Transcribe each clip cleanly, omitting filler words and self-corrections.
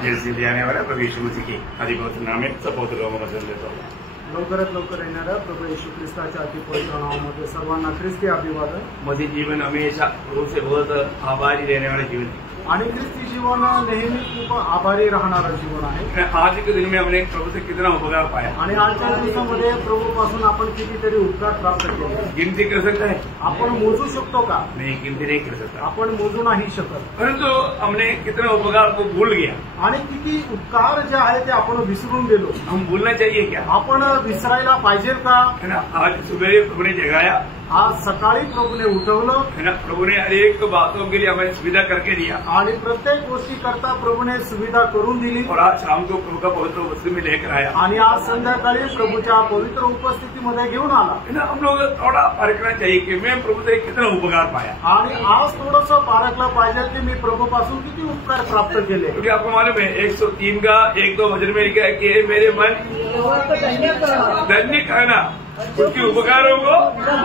जल्दी आने वाला प्रभु यीशु मसीह की अधिपति नाम में सपोर्ट लोगों को देता हूँ। लवकरात लवकर येणाऱ्या प्रभू येशू ख्रिस्ताच्या अतिपवित्र नावामध्ये सर्वांना ख्रिस्ती अभिवादन। मुझे जीवन हमेशा प्रभु से बहुत आभारी रहने वाला जीवन आणि ख्रिस्ती जीवन नेहमी खूप आभारी राहणारं जीवन आहे। आज के दिन में हमने प्रभु से कितना उपकार पाया आणि आजच्या दिवसामध्ये प्रभूपासून आपण कितीतरी उपकार प्राप्त केले। गिनती कर सकते हैं? आपण मोजू शकतो का? नहीं, गिनती नहीं कर सकता। आपण मोजू नाही शकत। परंतु हमने कितना उपकार को भूल गया। आणि किती उपकार जे आहे ते आपण विसरून गेलो। हम भूलना चाहिए क्या? आपण विसरायला पाहिजे का? है ना, आज सुबह प्रभु ने जगाया, आज सकाळी प्रभूने उठवलं, है ना, प्रभु ने अनेक बातों के लिए हमें सुविधा करके दिया आणि प्रत्येक गोष्टी करता प्रभूने सुविधा करून दिली। और आज शाम को प्रभु का पवित्र वस्तु में लेकर आया आणि आज संध्याकाळी प्रभूच्या पवित्र उपस्थितीमध्ये घेऊन आला। है ना, हम लोग थोड़ा परखना चाहिए कि मैं प्रभु से कितना उपकार पाया। आणि आज थोडंसं पारखलं पाहिजे की मी प्रभूपासून किती उपकार प्राप्त केले। क्योंकि आपको मालूम है 103 का 1-2 वचन में लिखा है कि मेरे मन धन्य कहना उसके उपकारों को,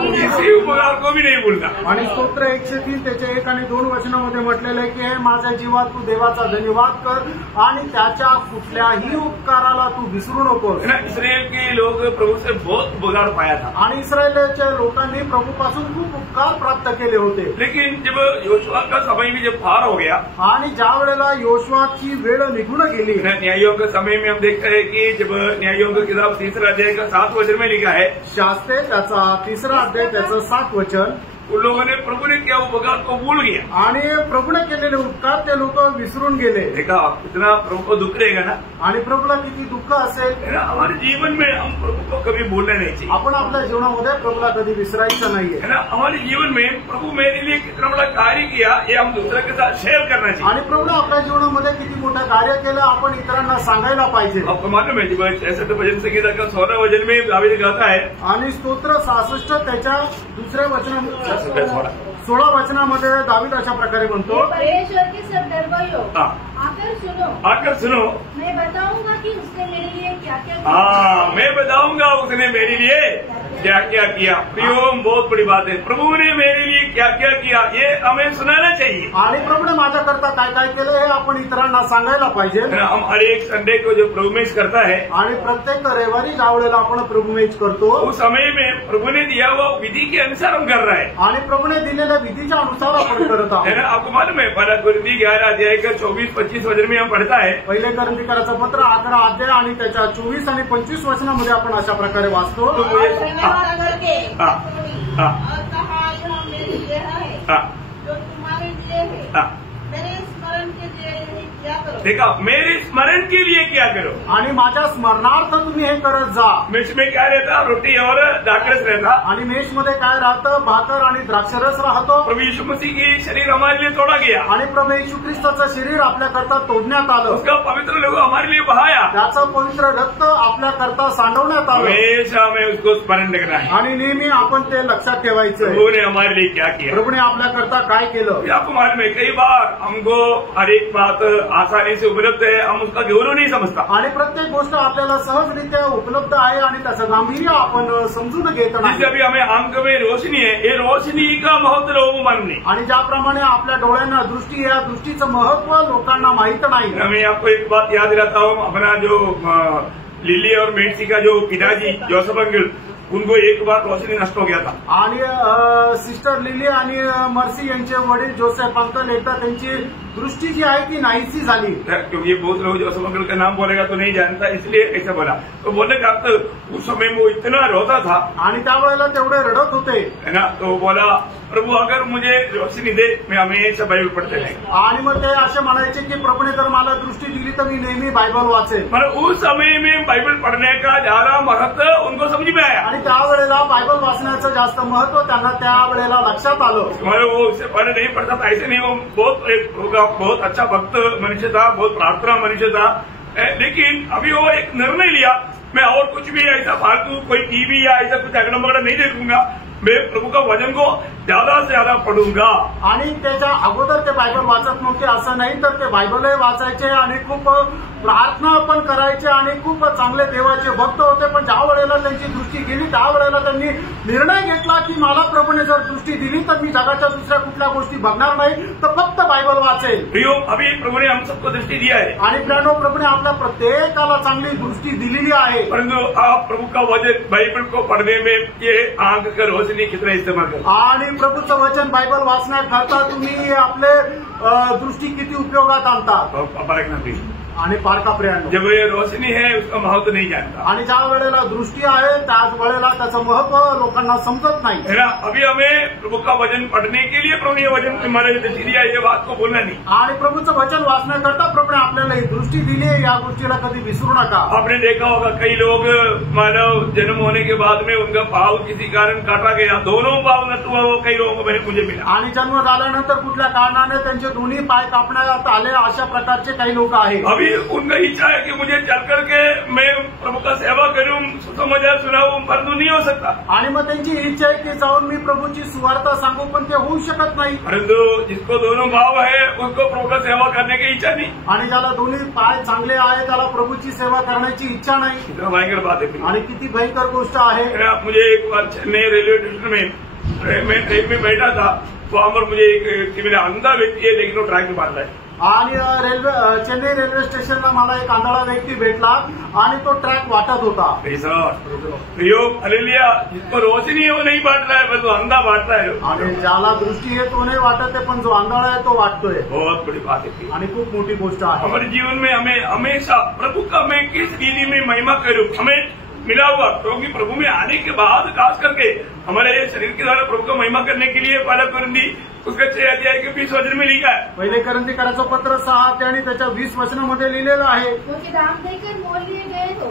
किसी उपकार को भी नहीं भूलना। आणि स्तोत्र 103 त्याच्या 1 आणि 2 वचनामध्ये म्हटलेलं आहे की हे माझ्या जीवात तू देवाचा धन्यवाद कर आणि त्याच्या कुठल्याही उपकाराला तू विसरू नकोस। इस्राएल के लोग प्रभु से बहुत उपकार पाया था आणि इस्रायलच्या लोकांनी प्रभूपासून खूप उपकार प्राप्त केले होते। लेकिन जब योशुआ का समय भी जब पार हो गया आणि ज्या वेळेला योशुआची वेळ निघून गेली, न्यायों के समय में हम देखते हैं कि जब न्यायों की किताब 3 अध्याय का 7 वचन में लिखा है, शास्त्रे त्याचा 3 अध्याय त्याचं 7 वचन, उन लोगों ने प्रभु ने किया उपकार को भूल गया आणि प्रभूने केलेले उपकार ते लोक विसरून गेले। देखा कितना प्रभु को दुख रहेगा ना, आणि प्रभूला किती दुःख असेल। हमारे जीवन में हम प्रभु को कभी भूलना नहीं चाहिए। आपण आपल्या जीवनामध्ये प्रभूला कधी विसरायचं नाहीये। है ना, हमारे जीवन में प्रभु मेरे लिए कितना बड़ा कार्य किया ये हम दूसरे के साथ शेयर करना चाहिए। आणि प्रभूने आपल्या जीवनामध्ये किती मोठं कार्य केलं आपण इतरांना सांगायला पाहिजे। आपको मालूम है जब 66 भजन संगीता का 16 वचन में दावीद गाता है, आणि स्तोत्र 66 त्याच्या 2 वचनामध्ये 16 वचनामध्ये दावीद अशा प्रकारे म्हणतो, परमेश्वर के सब दरबारियों आकर सुनो, मैं बताऊंगा कि उसने मेरे लिए क्या क्या किया। मैं बताऊंगा उसने मेरे लिए क्या क्या किया। प्रियो, बहुत बड़ी बात है, प्रभु ने मेरे लिए क्या क्या किया ये हमें सुनाना चाहिए। आणि प्रभूने माझ्याकरता काय काय केलं हे आपण इतरांना सांगायला पाहिजे। हम हर एक संडे को जो प्रभु मेज करता है, आणि प्रत्येक रविवारी ज्या वेळेला आपण प्रभू मेज करतो उस समय में प्रभु ने दिया हुआ विधि के अनुसार हम कर रहे हैं। आणि प्रभूने दिलेल्या विधीच्या अनुसार आपण करत आहोत। है ना, आपको मालूम है 1 कोरिन्थी 11 अध्याय का 24-25 वचन में हम पढ़ता है, पहिले कोरिन्थीकराचं पत्र 11 अध्याय आणि त्याच्या 24 आणि 25 वचनामध्ये आपण अशा प्रकारे वाचतो, जो तुम्हारे लिए है, मेरे स्मरण के लिए क्या करो। देखा, मेरे स्मरण के लिए क्या करो। आणि माझ्या स्मरणार्थ तुम्ही हे करत जा। मेज में क्या रहता? रोटी और द्राक्षरस रहता। आणि मेषमध्ये काय राहतं? भाकर आणि द्राक्षरस राहतो। प्रभु यीशु मसीह की शरीर हमारे लिए तोड़ा गया आणि प्रभू येशू ख्रिस्ताचं शरीर आपल्याकरता तोडण्यात आलं, उसका पवित्र लहू हमारे लिए बहाया, त्याचं पवित्र रक्त आपल्याकरता सांडवण्यात आलं। हमेशा हमें उसको स्मरण रखना है। आणि नेहमी आपण ते लक्षात ठेवायचं। प्रभु ने हमारे लिए क्या किया, प्रभूने आपल्याकरता काय केलं। आपको मालूम है कई बार हमको हर एक बात आसानी से उपलब्ध है, हम उसका गौरव नहीं समझता। आणि प्रत्येक गोष्ट आपल्याला सहजरित्या उपलब्ध आहे आणि त्याचं गांभीर्य आपण समजून घेत नाही। जैसे अभी हमें आंख में रोशनी है, ये रोशनी का महत्व लोगों को मालूम नहीं। आणि ज्याप्रमाणे आपल्या डोळ्यांना दृष्टी आहे, या दृष्टीचं महत्व लोकांना माहित नाही। मैं आपको एक बात याद दिलाता हूँ, अपना जो लिली और मेर्सी का जो पिताजी जोसेफ अंकल, उनको एक बार रोशनी नष्ट हो गया था। आणि सिस्टर लिली आणि मर्सी यांचे वडील जोसेफ अंकल एकदा त्यांची दृष्टी जी आहे ती नाहीसी झाली। क्योंकि बहुत लोग जोसेफ अंकल का नाम बोलेगा तो नहीं जानता, इसलिए ऐसा बोला। तो बोलने का उस समय वो इतना रोता था आणि त्यावेळेला तेवढे रडत होते, है ना, तो बोला प्रभु अगर मुझे रोशनी दे मैं हमेशा बाइबल पढ़ते रहेगा। आणि मग ते असे म्हणायचे की प्रभूने जर मला दृष्टी दिली तर मी नेहमी बायबल वाचेन। मतलब उस समय में बाइबल पढ़ने का ज्यादा महत्व उनको समझ में आया आणि त्यावेळेला बायबल वाचण्याचं जास्त महत्व त्यांना त्यावेळेला लक्षात आलं। वो उससे पहले नहीं पढ़ता था, ऐसे नहीं, वो बहुत अच्छा भक्त मनुष्य था, बहुत प्रार्थना मनुष्य था, लेकिन अभी वो एक निर्णय लिया, मैं और कुछ भी ऐसा फालतू कोई टीवी या ऐसा कुछ अगड़ा मगड़ा नहीं देखूंगा, मैं प्रभु का वचन को ज्यादा से ज्यादा पढ़ूंगा। आणि त्याच्या अगोदर ते बायबल वाचत नव्हते असं नाही, तर ते बायबलही वाचायचे आणि खूप प्रार्थना पण करायचे आणि खूप चांगले देवाचे भक्त होते. पण ज्या वेळेला त्यांची दृष्टी गेली त्यावेळेला त्यांनी निर्णय घेतला की मला प्रभूने जर दृष्टी दिली तर मी जगाच्या दुसऱ्या कुठल्या गोष्टी बघणार नाही, तर फक्त बायबल वाचेल. अभी प्रभु ने हम सबको दृष्टी दिया है आणि प्रियानो, प्रभूने आपल्या प्रत्येकाला चांगली दृष्टी दिलेली आहे. परंतु आप प्रभु का वचन बाइबल को पढ़ने में ये आंख का रोशनी कितना इस्तेमाल करते. आणि प्रभूचं वचन बायबल वाचण्याकरता तुम्ही आपले दृष्टी किती उपयोगात आणता. आणि पारखा प्रियांनो, जब ये रोशनी है उसका महत्व नहीं जानता. आणि ज्या वेळेला दृष्टी आहे त्याच वेळेला त्याचं महत्व लोकांना समजत नाही. है ना. अभी हमें प्रभु का वचन पढ़ने के लिए प्रभु ने वचन हमारे दृष्टि दिया, ये बात को बोलना नहीं. आणि प्रभूचं वचन वाचण्याकरता प्रभूने आपल्याला ही दृष्टी दिली आहे, या गोष्टीला कधी विसरू नका. आपने देखा होगा कई लोग मानव जन्म होने के बाद में उनका पाव किसी कारण काटा गया, दोनों पाव नष्ट हुआ, वो कई लोगों को मुझे मिला. आणि जन्म झाल्यानंतर कुठल्या कारणाने त्यांचे दोन्ही पाय कापण्यात आले, अशा प्रकारचे काही लोक आहेत. उनका इच्छा है कि मुझे चल करके मैं प्रभु का सेवा करूं, सुसमाचार सुनाऊं, परंतु नहीं हो सकता. आणि मग त्यांची इच्छा आहे की जाऊन मी प्रभूची सुवार्ता सांगू, पण ते होऊ शकत नाही. परंतु जिसको दोनों भाव है उसको प्रभु का सेवा करने की इच्छा नहीं. आणि ज्याला दोन्ही पाय चांगले आहे त्याला प्रभूची सेवा करण्याची इच्छा नाही. कितना भयंकर बात है. आणि किती भयंकर गोष्ट आहे. मुझे एक बार चेन्नई रेलवे स्टेशन में मैं ट्रेन में बैठा था, वहां पर मुझे एक मेरा अंधा व्यक्ति है लेकिन वो ट्रैक में बांध रहा है. आणि चेन्नई रेल्वे स्टेशनला मला एक आंधळा व्यक्ती भेटला आणि तो ट्रॅक वाटत होता. जिसको रोशनी है वो नहीं बांट रहा है, बस वो अंधा बांट रहा है. आणि ज्याला दृष्टी आहे तो नाही वाटत आहे, पण जो आंधळा आहे तो वाटतोय. बहुत बड़ी बात है आणि खूप मोठी गोष्ट आहे. हमारे जीवन में हमें हमेशा प्रभु का मैं किस विधि में महिमा करूं हमें मिला हुआ, क्योंकि प्रभु में आने के बाद खास करके हमारे शरीर के द्वारा प्रभु को महिमा करने के लिए पहला कुरिन्थी उसका 6 अध्याय के 20 वचन में लिखा है. पहिले कुरिन्थीकराचं पत्र 6 आणि त्याच्या 20 वचनामध्ये लिहिलेलं आहे. दाम देकर मोल लिए गए हो,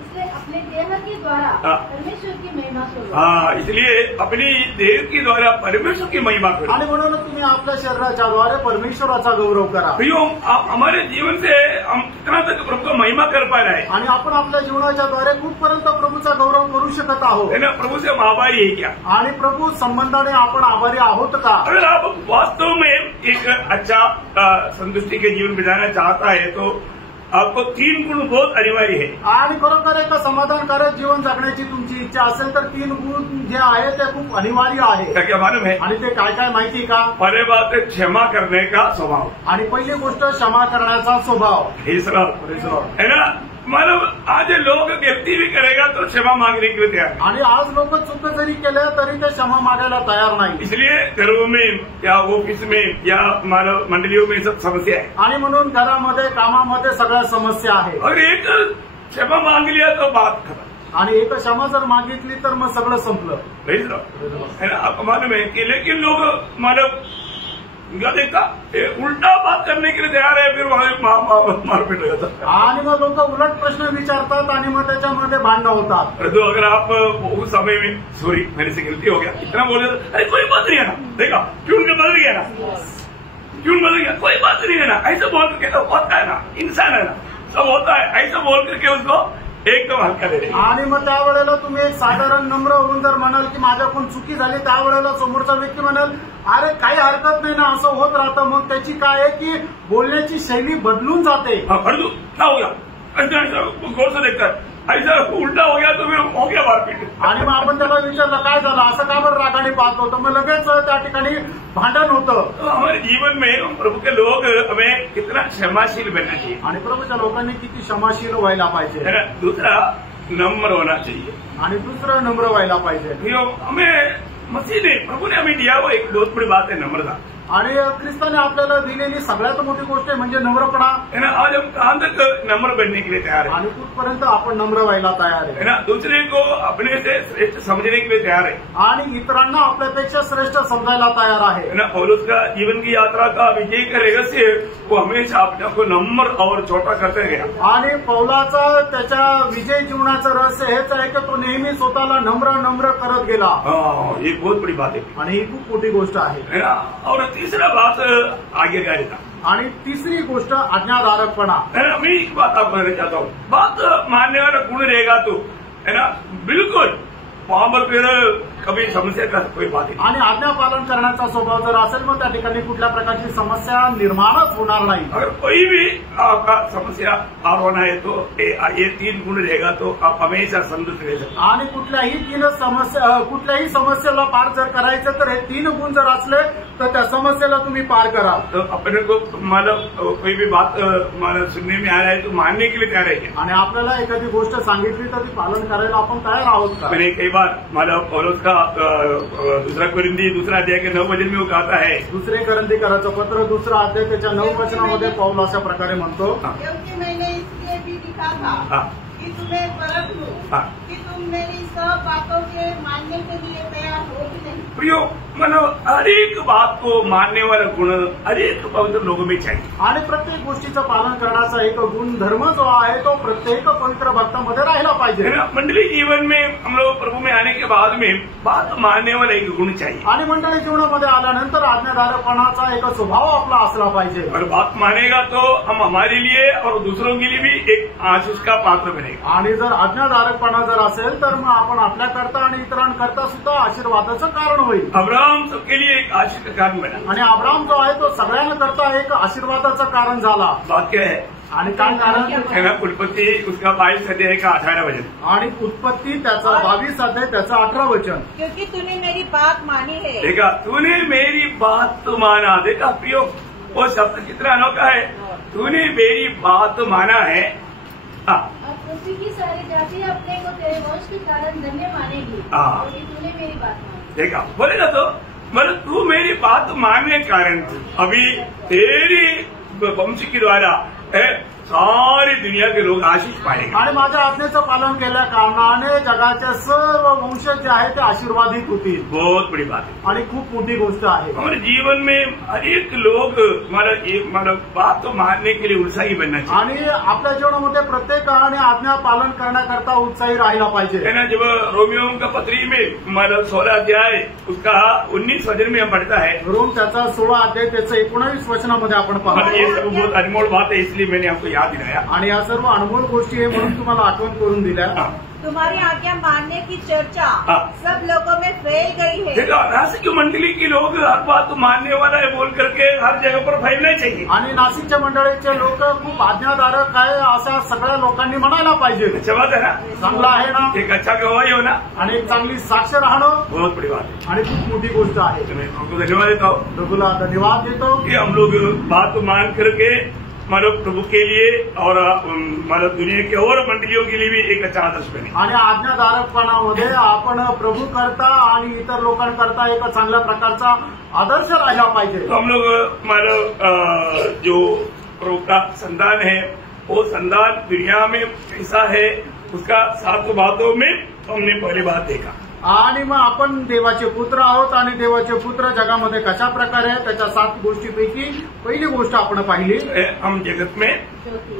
इसलिए अपने देह के द्वारा परमेश्वर की महिमा करो. इसलिए अपनी देह के द्वारा परमेश्वर की महिमा करो. आणि म्हणून तुम्ही आपल्या शरीराच्या द्वारे परमेश्वराचा गौरव करा. प्रियो, हमारे जीवन से हम कितना तक प्रभु को महिमा कर पा रहे हैं. आणि आपण आपल्या जीवनाच्या द्वारे कुठपर्यंत प्रभूचा गौरव करू शकत आहोत. प्रभु से हम आभारी है क्या. आणि प्रभू संबंधाने आपण आभारी आहोत का. अगर आप वास्तव में एक अच्छा संतुष्टि के जीवन बिताना चाहता है तो आपको 3 गुण बहुत अनिवार्य है. आणि खरोखर एक समाधानकारक जीवन जगण्याची तुमची इच्छा असेल तर 3 गुण जे आहे ते खूप अनिवार्य आहे. क्या मालूम है. आणि ते काय काय माहिती का. पहले बात है क्षमा करने का स्वभाव. आणि पहिली गोष्ट क्षमा करण्याचा स्वभाव. हे है ना. मानव आज लोग गलती भी करेगा तो क्षमा मांगने के लिए तैयार. आणि आज लोक चूक जरी केल्या तरी ते क्षमा मागायला तयार नाही. इसलिए घरों में या ऑफिस में या मानव मंडलियों में सब समस्या है. आणि म्हणून घरामध्ये कामामध्ये सगळ्या समस्या आहे. और एक क्षमा मांग लिया तो बात खत्म. आणि एक क्षमा जर मागितली तर मग सगळं संपलं. है ना. आपको मालूम है कि लेकिन लोग मानव देखा उल्टा बात करने के लिए तैयार है, फिर मारपीट हो जाता. आणि मग लोक उलट प्रश्न विचारतात आणि मग त्याच्यामध्ये भांडणं होतात. तो अगर आप उस समय में सॉरी मेरे से गलती हो गया इतना बोले, अरे कोई बात नहीं है ना, देखा ट्यून के बदल गया ना, ट्यून बदल गया, कोई बात नहीं है ना, ऐसा बोल करके तो होता है ना, इंसान है ना, सब होता है, ऐसा बोल करके उसको एकदम हलका दे. आणि मग त्यावेळेला तुम्ही एक साधारण नम्र होऊन जर म्हणाल की माझ्याकडून चुकी झाली, त्यावेळेला समोरचा व्यक्ती म्हणाल अरे काही हरकत नाही ना, असं होत राहतं. मग त्याची काय आहे की बोलण्याची शैली बदलून जाते. क्या हो गया गौर से देखता है, ऐसा उलटा हो गया तो फिर हो गया मारपीट. आणि मग आपण त्याला विचारलं काय झालं, असं का बरं रागाने पाहत होतं, मग लगेच त्या ठिकाणी भांडण होतं. हमारे जीवन में प्रभु के लोग हमें कितना क्षमाशील बनना चाहिए. आणि प्रभूच्या लोकांनी किती क्षमाशील व्हायला पाहिजे. दूसरा नम्र होना चाहिए. आणि दुसरं नम्र व्हायला पाहिजे. हमें मसीह ने प्रभु ने हमें दिया वो एक बहुत बड़ी बात है नम्रता. आणि ख्रिस्ताने आपल्याला दिलेली सगळ्यात मोठी गोष्ट आहे म्हणजे नम्रपणा. आज हम कहां तक नम्र बनने के लिए तैयार है. आणि कुठपर्यंत आपण नम्र व्हायला तयार आहे. ना दूसरे को अपने से श्रेष्ठ समझने के लिए तयार है. आणि इतरांना आपल्यापेक्षा श्रेष्ठ समजायला तयार आहे. ना पौलुस का जीवन की यात्रा का विजय का रहस्य वो हमेशा अपने को नम्र और छोटा करते गया. आणि पौलाचा त्याच्या विजय जीवनाचं रहस्य हेच आहे की तो नेहमी स्वतःला नम्र नम्र करत गेला. ही बहुत बड़ी बात है. आणि ही खूप मोठी गोष्ट आहे. और तीसरा बात आज्ञाकारिता. आणि तिसरी गोष्ट आज्ञाधारकपणा. मैं एक बात आपको कहना चाहता हूँ, बात मानने वाला गुण रहेगा तो है ना बिल्कुल वहां पर फिर कभी समस्या का कोई बात नहीं। आणि आज्ञा पालन करण्याचा स्वभाव जर असेल मग त्या ठिकाणी कुठल्या प्रकारची समस्या निर्माणच होणार नाही। अगर कोई भी आपका समस्या पार होना है तो ये 3 गुण रहेगा तो आप हमेशा संतुष्ट रह सकते। आणि कुठल्याही समस्येला पार जर करायचं तर हे 3 गुण जर असले तर त्या समस्येला तुम्ही पार करा। तो अपने को मतलब कोई भी बात मतलब सुनने में आ रहा है तो मानने के लिए तैयार है आणि आपल्याला एखादी गोष्ट सांगितली तर ती पालन करायला आपण तयार आहोत का? मैंने कई बार मतलब पौलुस का 2 कोरिन्थी 2 अध्याय के 9 वचन में वो कहता है, 2 कोरिन्थीकराचं पत्र 2 अध्याय त्याच्या 9 वचनामध्ये पौल अशा प्रकारे म्हणतो, क्योंकि मैंने इसलिए भी लिखा था कि तुम्हें परख लूं कि तुम मेरी सब बातों के मानने के लिए तैयार हो कि नहीं। प्रियो मतलब हर एक बात को मानने वाला गुण हर एक पवित्र लोगों में चाहिए। आणि प्रत्येक गोष्टीचं पालन करण्याचा एक गुणधर्म जो आहे तो प्रत्येक पवित्र भक्तामध्ये राहिला पाहिजे। मंडली जीवन में हम लोग प्रभु में आने के बाद में बात मानने वाला एक गुण चाहिए। आणि मंडळी जीवनामध्ये आल्यानंतर आज्ञाधारकपणाचा एक स्वभाव आपला असला पाहिजे। और बात मानेगा तो हम हमारे लिए और दूसरों के लिए भी एक आशीष का पात्र बनेगा। आणि जर आज्ञाधारकपणा जर असेल तर मग आपण आपल्याकरता आणि इतरांकरता सुद्धा आशीर्वादाचं कारण होईल। अब्राहम सबके लिए एक आशीष का कारण बना आणि अब्राहम जो आहे तो सगळ्यांकरता एक आशीर्वादाचं कारण झाला। बात क्या है? आणि काय कारण? उत्पत्ति उसका 22 अध्याय का 18 वचन, आणि उत्पत्ति त्याचा 22 अध्याय त्याचा 18 वचन, क्योंकि तूने मेरी बात मानी है। देखा, तूने मेरी बात तो माना। देखा प्रियो, वो शब्द कितना अनोखा है, तूने मेरी बात माना है। पृथ्वी की सारी जाति अपने को तेरे वंश के कारण धन्य मानेगी, क्योंकि तूने मेरी बात मानी। देखा, बोलेगा तो मतलब तू मेरी बात मानने के कारण अभी तेरी वंश के द्वारा सारी दुनिया के लोग आशीष पाएंगे। आणि माझ्या आज्ञेचं पालन केल्या कारणाने जगाचे सर्व वंशज जे आहेत ते आशीर्वादित होतील। बहुत बड़ी बात है आणि खूप मोठी गोष्ट आहे। हमारे जीवन में हर एक लोग मतलब बात तो मानने के लिए उत्साही बनना चाहिए। आणि आपल्या जीवनामध्ये प्रत्येकाने आज्ञा पालन करण्याकरता उत्साही राहिला पाहिजे। है ना, जब रोमियो का पत्री में मतलब 16 अध्याय उसका 19 वचन में हम पढ़ता है, रोम त्याचा 16 अध्याय त्याचं 19 वचनामध्ये आपण पाहतो। ये सब बहुत अनमोल बात है, इसलिए मैंने आपको याद दिलाया। आणि या सर्व अनमोल गोष्टी आहे म्हणून तुम्हाला आठवण करून दिल्या। तुम्हारी आज्ञा मानने की चर्चा सब लोगों में फैल गई है। देखा, नासिक की मंडली के लोग हर बात मानने वाला है बोल करके हर जगह पर फैलना चाहिए। आणि नाशिकच्या मंडळीचे लोक खूप आज्ञाधारक आहे अशा सगळ्या लोकांनी म्हणायला पाहिजे। अच्छा बात है ना, चांगला आहे ना, एक अच्छा गवाही हो ना, आणि एक चांगली साक्ष राहणं बहुत बड़ी बात है आणि खूप मोठी गोष्ट आहे। मैं आपको धन्यवाद देता हूँ, प्रभूला धन्यवाद देतो कि हम लोग बात मान करके मतलब प्रभु के लिए और मतलब दुनिया के और मंडलियों के लिए भी एक अच्छा आदर्श बने। आणि आज्ञाधारकपणामध्ये आपण प्रभु करता आणि इतर लोकांकरता एक चांगल्या प्रकारचा आदर्श राहिला पाहिजे। तो हम लोग मतलब जो प्रभु का संतान है वो संतान दुनिया में कैसा है उसका 7 बातों में हमने पहली बात देखा। आणि मग आपण देवाचे पुत्र आहोत आणि देवाचे पुत्र जगामध्ये कशा प्रकारे आहे त्याच्या 7 गोष्टीपैकी पहिली गोष्ट आपण पाहिली, हम जगत में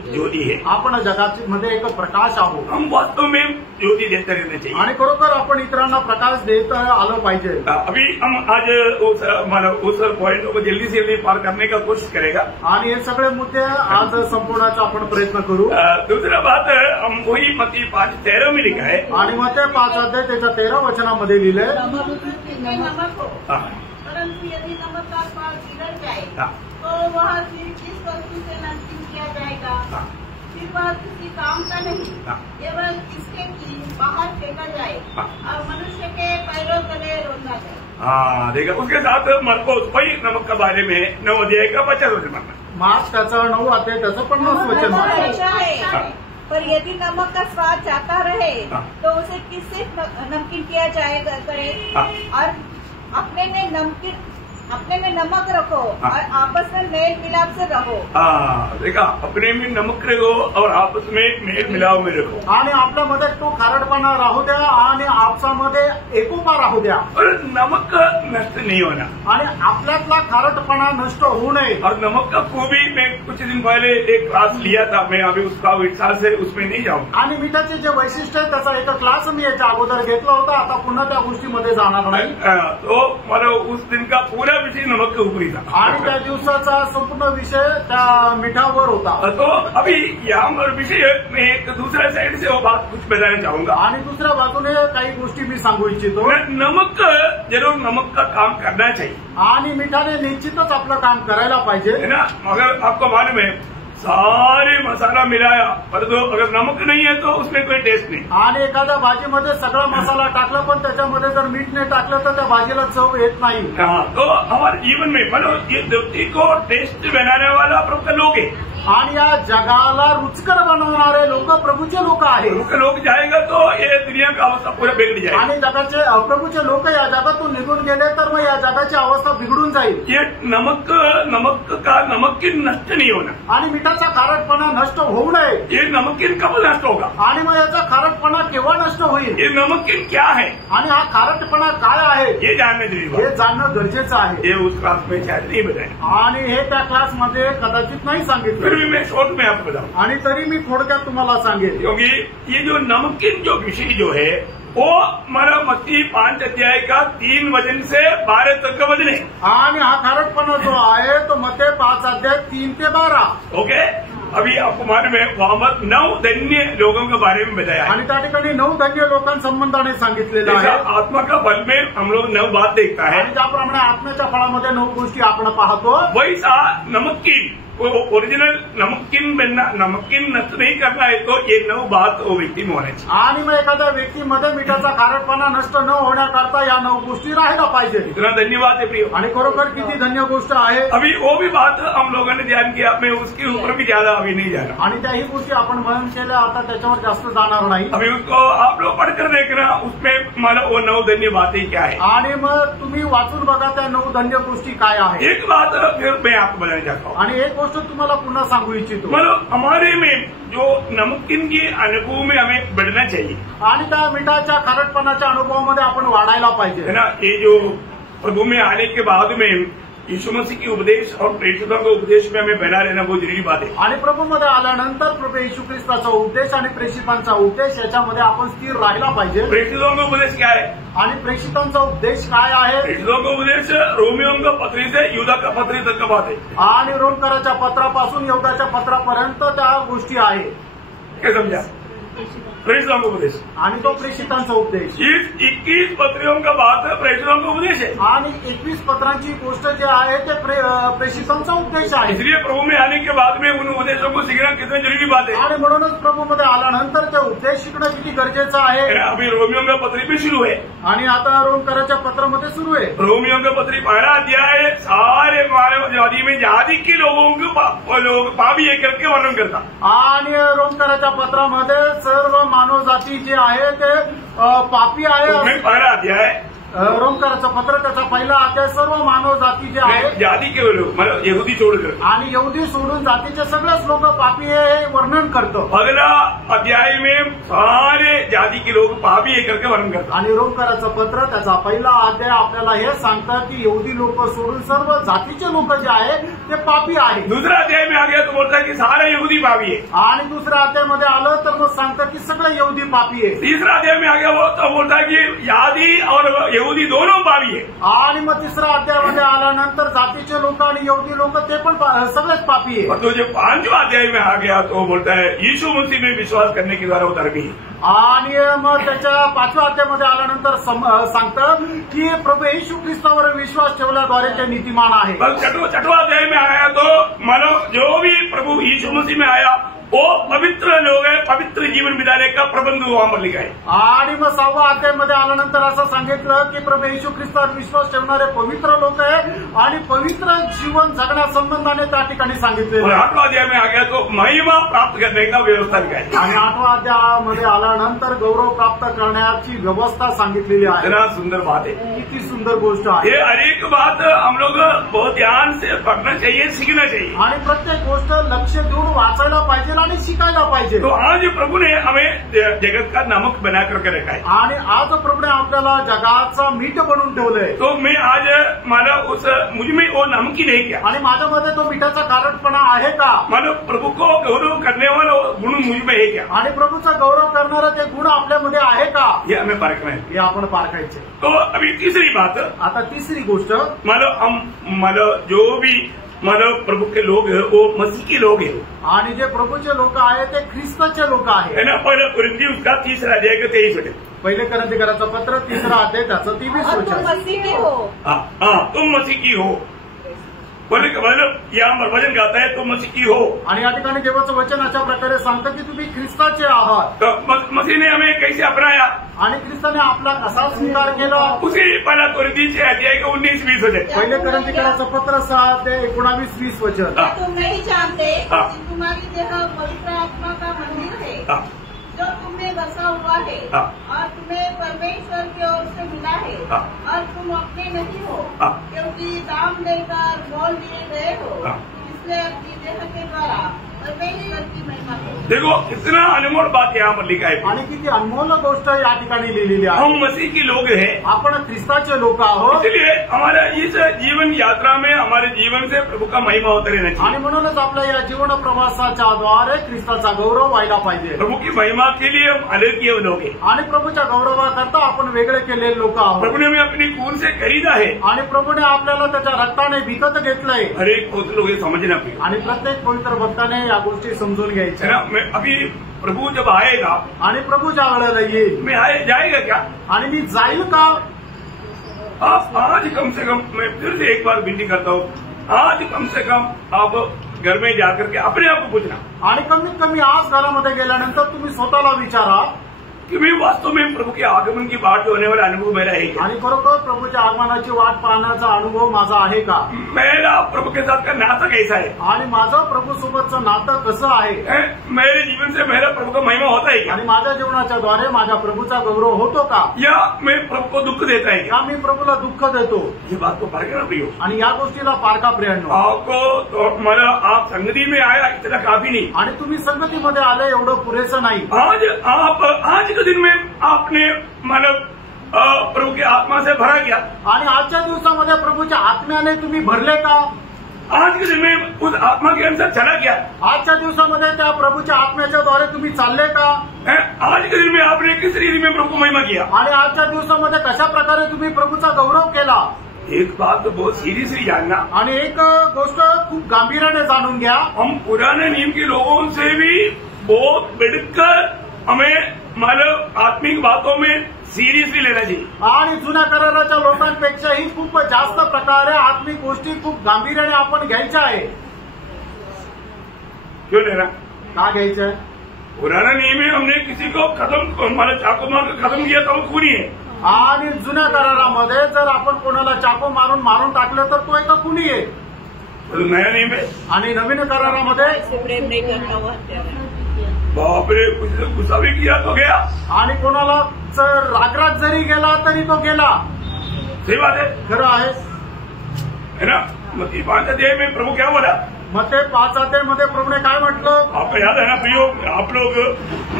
ज्योति है। आपण जगामध्ये एक प्रकाश आहोत। हम वास्तव में ज्योति देते रहना चाहिए आणि खरोखर आपण इतरांना प्रकाश देत आलं पाहिजे। अभी हम आज उस पॉइंट को जल्दी से जल्दी पार करने का कोशिश करेगा आणि हे सगळे मुद्दे आज संपूर्णाचा आपण प्रयत्न करू। दूसरा बात हम वही मत्ती 5:13 में लिखा है, आणि मग ते 5 अध्याय त्याच्या 13 वचनामध्ये लिहिलंय, नमक हो, परंतु यदि नमक का स्वाद बिगड़ जाए तो वह फिर किस वस्तु से नमकीन किया जाएगा? फिर वह किसी काम का नहीं, केवल इसके कि बाहर फेंका जाए और मनुष्य के पैरों तले रोंदा जाए। देखा, उसके साथ मरकोस वही नमक के बारे में 9 अध्याय का 50 वचन, मार्क्स त्याचा 9 अध्याय त्याचं 50 वचन है। पर यदि नमक का स्वाद जाता रहे तो उसे किससे नमकीन किया जाएगा करे? और अपने में नमक रखो और आपस में मेल मिलाप से रहो। देखा, अपने में नमक रखो और आपस में मेल मिलाव में रखो। आणि आपल्यामध्ये तो खारटपणा राहू द्या आणि आपसामध्ये एकोपा राहू द्या। और नमक नष्ट नहीं होना, आणि आपल्यातला खारटपणा नष्ट होऊ नये। और नमक का खूबी मैं कुछ दिन पहले एक क्लास लिया था, मैं अभी उसका विस्तार से उसमें नहीं जाऊंगा। आणि मिठाचे जे वैशिष्ट्य आहे त्याचा एक क्लास मी याच्या अगोदर घेतला होता, आता पुन्हा त्या गोष्टीमध्ये जाणार नाही। तो मतलब उस दिन का पूरा विषय नमक के ऊपर ही था आणि त्या दिवसाचा संपूर्ण विषय त्या मिठावर होता. तो अभी यहाँ विषय में एक दूसरा साइड से वो बात कुछ बताना चाहूंगा. आणि दुसऱ्या बाजूने काही गोष्टी मी सांगू इच्छितो. नमक जरूर नमक का काम करना चाहिए आणि मिठाने निश्चितच आपलं काम करायला पाहिजे है ना. अगर आपको मालूम है सारे मसाला मिलाया परंतु अगर नमक नहीं है तो उसमें कोई टेस्ट नहीं. आणि एखाद्या भाजीमध्ये सगळा मसाला टाकला पण त्याच्यामध्ये जर मीठ नाही टाकलं तर त्या भाजीला चव येत नाही. हाँ तो हमारे जीवन में मतलब ये धरती को टेस्ट बनाने वाला प्रभु का लोग है आणि या जगाला रुचकर बनवणारे लोक प्रभूचे लोक आहेत. प्रभु का लोग जाएगा तो ये दुनिया का अवस्था पूरा बिगड़ जाएगी. आणि जगाचे अप्रभूचे लोक या जगातून निघून गेले तर मग या जगाची अवस्था बिघडून जाईल. ये नमकीन नष्ट नहीं होना आणि मिठाचा खारटपणा नष्ट होऊ नये. ये नमकीन कब नष्ट होगा आणि मग याचा खारटपणा केव्हा नष्ट होईल. ये नमकीन क्या है आणि हा खारटपणा काय आहे ये जानने जरूरी हे जाणणं गरजेचं आहे. ये उस क्लास में शायद नहीं बताया आणि हे त्या क्लासमध्ये कदाचित नाही सांगितलं. फिर भी मैं शॉर्ट में आपको बताऊं आणि तरी मी थोडक्यात तुम्हाला सांगेन क्योंकि ये जो नमकीन जो विषय जो है वो हमारा मत्ती 5 अध्याय का 3 वचन से 12 तक का वचन है. आणि हा खारटपणा जो आहे तो मत्ती 5 अध्याय 3 ते 12. ओके. अभी आपको मालूम है वहां पर 9 धन्य लोगों के बारे में बताया है. आणि त्या ठिकाणी 9 धन्य लोकांसंबंधाने सांगितलेलं आहे. आत्मा का फल में हम लोग 9 बात देखता है. आणि ज्याप्रमाणे आत्म्याच्या फळामध्ये 9 गोष्टी आपण पाहतो वैसा नमकीन वो ओरिजिनल नमकीन नष्ट नहीं करना है तो ये 9 बात वो व्यक्ति में होना चाहिए. आणि मग एखाद्या व्यक्तीमध्ये मिठाचा खारटपणा नष्ट न होण्याकरता या 9 गोष्टी राहायला पाहिजे. इतना धन्यवाद है प्रिय. आणि खरोखर किती धन्य गोष्ट आहे. अभी वो भी बात हम लोगों ने ध्यान किया मैं उसके ऊपर भी ज्यादा अभी नहीं जा रहा. आणि त्याही गोष्टी आपण मनन केल्या आता त्याच्यावर जास्त जाणार नाही. अभी उसको आप लोग पढ़कर देखना उसमें मला वो 9 धन्य बातें क्या है. आणि मग तुम्ही वाचून बघा त्या 9 धन्य गोष्टी काय आहे. एक बात फिर मैं आपको बताना चाहता हूँ आणि एक गोष्ट तुम्हाला पुन्हा सांगू इच्छितो. मतलब हमारे में जो नमकीन की अनुभव में हमें बढ़ना चाहिए आणि त्या मिठाच्या खारटपणाच्या अनुभवामध्ये आपण वाढायला पाहिजे है ना. ये जो प्रभु में आने के बाद में यीशु मसीह की उपदेश और प्रेषितों के उपदेश में हमें बना रहना बहुत जरूरी बात है. आणि प्रभूमध्ये आल्यानंतर प्रभू येशू ख्रिस्ताचा उपदेश आणि प्रेषितांचा उपदेश याच्यामध्ये आपण स्थिर राहिला पाहिजे. प्रेषितों का उपदेश क्या है आणि प्रेषितांचा उपदेश काय आहे. प्रेषितों का उपदेश रोमियों का पत्री से युदा का पत्री तक का बात है. आणि रोमकराच्या पत्रापासून यहुदाच्या पत्रापर्यंत त्या गोष्टी आहे. क्या समझा प्रेषितों का उपदेश आणि तो प्रेषितांचा उपदेश. 21 पत्रियों का बात प्रेषितों का उपदेश है. आणि 21 पत्रांची गोष्ट जे आहे ते प्रेषितांचा उपदेश आहे. इसलिए प्रभु में आने के बाद में उन उपदेशों को सीखना कितनी जरूरी बात है. आणि म्हणूनच प्रभूमध्ये आल्यानंतर ते उपदेश शिकणं किती गरजेचं आहे. अभी रोमियों का पत्री भी शुरू है आणि आता रोमकराच्या पत्रामध्ये सुरू आहे. रोमियों का पत्री 1 अध्याय सारे मानव जाति में जाति के लोगों को लोग पापी है करके वर्णन करता. आणि रोमकराच्या पत्रामध्ये सर्व मानव जाती जे आहे ते पापी आहे. 1 अध्याय रोमकराचं पत्र त्याचा पहिला अध्याय सर्व मानव जाती जे आहे जाती के लोग मतलब यहूदी छोड़कर आणि यहुदी सोडून जातीचे सगळेच लोक पापी हे वर्णन करतो. अगला अध्याय में सारे जाति के लोग पापी है करके वर्णन करता. आणि रोमकराचं पत्र त्याचा पहिला अध्याय आपल्याला हे सांगतं की यहुदी लोक सोडून सर्व जातीचे लोक जे आहे ते पापी आहे. दूसरा अध्याय में आ गया तो बोलता है कि सारे यहूदी पापी है. आणि दुसऱ्या अध्यायामध्ये आलं तर मग सांगतं की सगळे यहुदी पापी आहे. तीसरा अध्याय में आ गया वो तो बोलता है कि यादी और यहूदी दोनों पापी है. आणि मग तिसऱ्या अध्यायामध्ये आल्यानंतर जातीचे लोक आणि यहुदी लोक ते पण सगळेच पापी आहे. और तो जो 5वां अध्याय में आ गया तो बोलता है यीशु मसीह में विश्वास करने के द्वारा वो धर्मी है. आणि मग त्याच्या 5व्या अध्यायामध्ये आल्यानंतर सांगतं की प्रभू येशू ख्रिस्तावर विश्वास ठेवल्याद्वारे ते नीतिमान आहे. 6वां अध्याय में आया तो मानो जो भी प्रभु यीशु मसीह में आया वो पवित्र लोग है पवित्र जीवन बिताने का प्रबंध वहां पर लिखा है. आणि मग 6व्या अध्यायामध्ये आल्यानंतर असं सांगितलं की प्रभू येशू ख्रिस्तावर विश्वास ठेवणारे पवित्र लोक आहे आणि पवित्र जीवन जगण्यासंबंधाने त्या ठिकाणी सांगितले. 8वां अध्याय में आ गया तो महिमा प्राप्त करने का व्यवस्था लिखा है. आणि 8व्या अध्यायामध्ये आल्यानंतर गौरव प्राप्त करण्याची व्यवस्था सांगितलेली आहे. इतना सुंदर बात है. किती सुंदर गोष्ट आहे. ये हर एक बात हम लोग बहुत ध्यान से पढ़ना चाहिए सीखना चाहिए. आणि प्रत्येक गोष्ट लक्ष देऊन वाचायला पाहिजे आणि शिकायला पाहिजे. तो आज प्रभु ने हमें जगत का नमक बना करके रखा है. आणि आज प्रभूने आपल्याला जगाचा मीठ बनवून ठेवलंय. तो मैं आज मला उस मुझ में वो नमकी नहीं क्या आणि माझ्यामध्ये तो मिठाचा खारटपणा आहे का. मानो प्रभु को गौरव करने वाला गुण मुझ में है क्या? आणि प्रभूचा गौरव करणारं ते गुण आपल्यामध्ये आहे का? ये हमें परखना है. हे आपण पारखायचे. तो अभी तीसरी बात, आता तिसरी गोष्ट, मतलब जो भी मतलब प्रभु के लोग हैं वो मसीह के लोग हैं, आणि जे प्रभूचे लोक आहेत ते ख्रिस्ताचे लोक आहेत. है ना. पहले कुरिन्थियों उसका 3 अध्याय का 23 वचन. पहिले करंथीकराचं पत्र 3 अध्याय त्याचं 23 तुम वचन. मसीह के हो. तुम मसीह की हो. मतलब यहाँ वचन गाता है तुम मसीह की हो. आणि या ठिकाणी देवाचं वचन अशा प्रकारे सांगतं की तुम्ही ख्रिस्ताचे आहात. तो मसीह ने हमें कैसे अपनाया? आणि ख्रिस्ताने आपला कसा स्वीकार केला? उसी पहला कुरिन्थी अध्याय का 19-20 वचन. पहिले करंथीकराचं पत्र 6 अध्याय 19-20 वचन. तुम नहीं जानते कि तुम्हारी देह पवित्र आत्मा का मंदिर है जो तुम्हें बसा हुआ है और तुम्हें परमेश्वर की ओर से मिला है और तुम अपने नहीं हो क्योंकि दाम देकर मोल लिए गए हो, इसलिए अपनी देह के द्वारा परमेश्वर की महिमा करो. देखो कितना अनमोल बात यहाँ पर लिखा है. आणि किती अनमोल गोष्ट या ठिकाणी लिहिलेली आहे. हम मसीह के लोग हैं, आपण ख्रिस्ताचे लोक आहोत. इसलिए हमारा इस जीवन यात्रा में हमारे जीवन से प्रभू का महिमा होता रहना चाहिए. आणि म्हणूनच आपल्या या जीवन प्रवासाच्या द्वारे ख्रिस्ताचा गौरव व्हायला पाहिजे. प्रभु की महिमा के लिए हम अलग किए लोग हैं आणि प्रभूच्या गौरवाकरता आपण वेगळे केलेले लोक आहोत. प्रभु ने हमें अपनी खून से खरीदा है आणि प्रभूने आपल्याला त्याच्या रक्ताने विकत घेतलंय. हर एक पवित्र लोग ये समझना चाहिए. आणि प्रत्येक पवित्र भक्ताने या गोष्टी समजून है घ्यायच्या. ना. मैं अभी प्रभु जब आएगा आणि प्रभू ज्या वेळेला येईल, मैं जाएगा क्या? आणि मी जाईल का? आप आज कम से कम, मैं फिर से एक बार विनती करता हूँ, आज कम से कम आप घर में जाकर के अपने आप को पूछना. आणि कमीत कमी आज घरामध्ये गेल्यानंतर तुम्ही स्वतःला विचारा कि मैं वास्तव में प्रभु के आगमन की बाट होने वाला अनुभव मेरा है क्या? आणि खरोखर प्रभूच्या आगमनाची वाट पाहण्याचा अनुभव माझा आहे का? मेरा प्रभु के साथ का नाता कैसा है? आणि माझं प्रभू सोबतचं नातं कसं आहे? मेरे जीवन से मेरा प्रभु का महिमा होता है क्या? आणि माझ्या जीवनाच्या द्वारे माझ्या प्रभूचा गौरव होतो का? या मैं प्रभु को दुःख देता है क्या? का मी प्रभूला दुःख देतो? ये बात को परखना भी हो. आणि या गोष्टीला पारखा प्रियांनो. आपको मतलब आप संगति में आया इतना काफी नहीं. आणि तुम्ही संगतीमध्ये आले एवढं पुरेसं नाही. आज के दिन में आपने मतलब प्रभु की आत्मा से भरा गया. आणि आजच्या दिवसामध्ये प्रभूच्या आत्म्याने तुम्ही भरले का? आज के दिन में उस आत्मा के अनुसार चला गया. आजच्या दिवसामध्ये त्या प्रभूच्या आत्म्याच्या द्वारे तुम्ही चालले का? आज के दिन में आपने किस रीति में प्रभु को महिमा किया? आणि आजच्या दिवसामध्ये कशा प्रकारे तुम्ही प्रभूचा गौरव केला? एक बात तो बहुत सीरियसली जानना. आणि एक गोष्ट खूप गांभीर्याने जाणून घ्या. हम पुराने नियम के लोगों से भी बहुत बढ़कर हमें मतलब आत्मिक बातों में सिरियसली लेना चाहिए. आणि जुन्या कराराच्या लोकांपेक्षाही खूप जास्त प्रकारे आत्मिक गोष्टी खूप गांभीर्याने आपण घ्यायच्या आहे. क्यों लेना? का घ्यायचं आहे? पुराना नियम में हमने किसी को खत्म मतलब चाकू मार खत्म किया तो वो खूनी है. आणि जुन्या करारामध्ये जर आपण कोणाला चाकू मारून टाकलं तर तो एक खुनी आहे. तो नया नियम है. आणि नवीन करारामध्ये प्रेम नहीं करता हुआ बाप रे, गुस्सा भी किया तो गया. आणि कोणाला जर रागराग जरी गेला तरी तो गेला. सही बात है, खरं आहे है ना. मत्ती 5 अध्याय में प्रभु क्या बोला? मत्ती 5 अध्यायमध्ये प्रभूने काय म्हटलं? आपको याद है ना प्रियो, आप लोग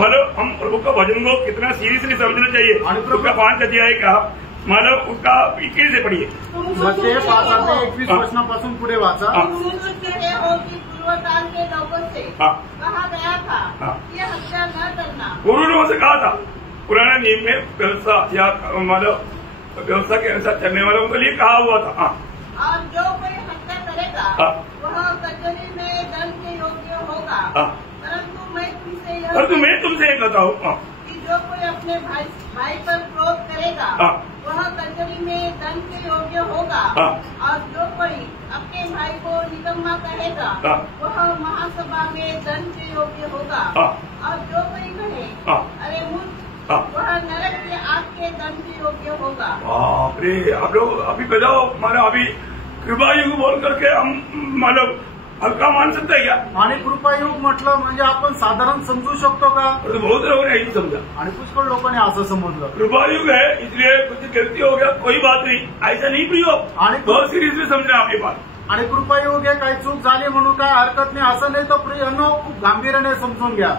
मतलब हम प्रभु का भजन को कितना सीरियसली समझना चाहिए. प्रभु का 5 अध्याय का मतलब उसका 21 से पढ़िए. मत्ती 5 अध्याय 21 वचनापासून पुढे वाचा. पूर्वकाल के लोगों से कहा गया था कि हत्या न करना. पूर्व से कहा था. पुराना नियम में व्यवस्था या मतलब व्यवस्था के अनुसार चलने वालों के लिए कहा हुआ था. और जो कोई हत्या करेगा वह कचहरी में दंड के योग्य होगा. परंतु मैं तुमसे एक बताऊँ कि जो कोई अपने भाई पर क्रोध करेगा वह कचहरी में दंड के योग्य होगा. और जो कोई अपने भाई को निकम्मा कहेगा वह महासभा में दंड के योग्य होगा. और जो कोई कहे अरे मूर्ख वह नरक के आग के दंड के योग्य होगा. अरे आप लोग अभी बताओ, हमारा अभी कृपा युग बोल करके हम मतलब हल्का मान सकता है क्या? आणि कृपायुग म्हटलं म्हणजे आपण साधारण समजू शकतो का? तो बहुत लोगों ने ऐसे समझा. आणि पुष्कळ लोकांनी असं समजलं. कृपायुग है इसलिए कुछ गलती हो गया कोई बात नहीं, ऐसा नहीं प्रियो. आणि बहुत सीरियसली समझना आपकी बात. आणि कृपायुग आहे, काही चूक झाली म्हणून काय हरकत नाही असं नाही. तर प्रियांनो खूप गांभीर्याने समजून घ्या.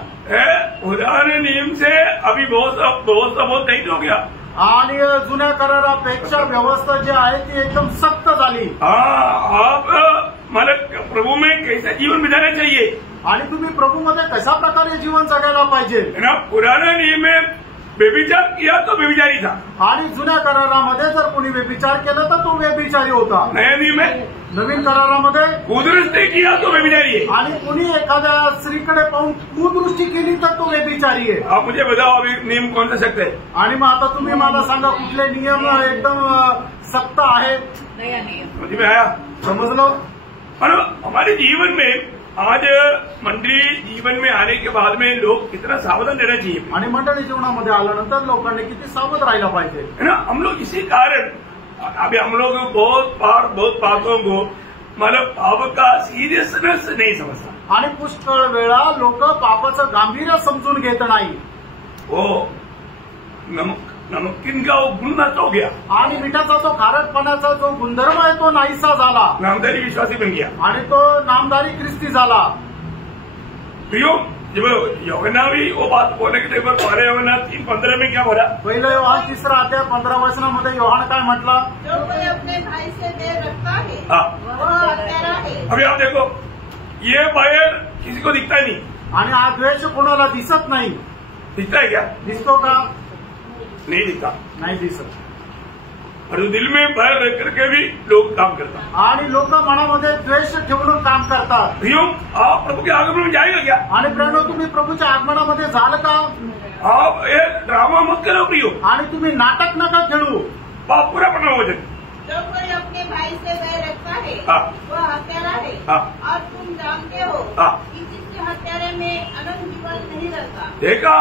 पुराने नियम से अभी बहुत नहीं हो गया. आणि जुन्या करारापेक्षा व्यवस्था जी आहे ती एकदम सक्त झाली. आप मतलब प्रभु में कैसा जीवन बिताना चाहिए आणि तुम्ही प्रभूमध्ये कशा प्रकारे जीवन जगायला पाहिजे. पुराने नियम में व्यभिचार किया तो व्यभिचारी था. आणि जुन्या करारामध्ये जर कोणी व्यभिचार केला तर तो व्यभिचारी होता. नया नियम में नवीन करारामध्ये कुदृष्टी किया तो व्यभिचारी है. आणि कुणी एखाद्या स्त्रीकडे पाहून कुदृष्टी केली तर तो व्यभिचारी आहे. आप मुझे बताओ अभी नियम कौन से सख्त है. आणि मग आता तुम्ही मला सांगा कुठले नियम एकदम सख्त आहेत. नया नियम समझ में आया. समजलो. और हमारे जीवन में आज मंडली जीवन में आने के बाद में लोग कितना सावधान रहना चाहिए. आणि मंडळी जीवनामध्ये आल्यानंतर लोकांनी किती सावध राहायला पाहिजे. है ना. हम लोग इसी कारण अभी हम लोग बहुत बातों को मतलब पाप का सीरियसनेस नहीं समझता. आणि पुष्कळ वेळा लोक पापाचं गांभीर्य समजून घेत नाही. वो नमकीन का वो गुण नष्ट हो गया. आणि मिठाचा तो खारटपणाचा जो गुणधर्म आहे तो नाहीसा झाला. नामदारी विश्वासी बन गया. आणि तो नामदारी ख्रिस्ती झाला. प्रियो जब यूहन्ना भी वो बात बोलने के टेबल पहले यूहन्ना 3:15 में क्या बोला. पहिलं योहान 3 अध्याय 15 वचनामध्ये योहान काय म्हटला. जो कोई अपने भाई से बैर रखता है हाँ. वह हत्यारा है. अभी आप देखो ये बायर किसी को दिखता नहीं. आणि हा द्वेष कोणाला दिसत नाही. दिखता है क्या. दिसतो का. नहीं दिखता. नाही दिसत. और दिल में भय रख करके भी लोग काम करता. आणि लोक मनामध्ये द्वेष ठेवून काम करतात. प्रियो आप प्रभु के आगमन में जाएगा क्या. आणि प्रेरणो तुम्ही प्रभूच्या आगमनामध्ये जाल का. आप ये ड्रामा मत करो प्रियो. आणि तुम्ही नाटक नका खेळू. बाप पूरा पढ़ना वचन. जो कोई अपने भाई से बैर रखता है हाँ. वह हत्यारा है. हाँ. और तुम जानते हो हाँ. कि जिसके हत्यारे में अनंत जीवन नहीं रहता. देखा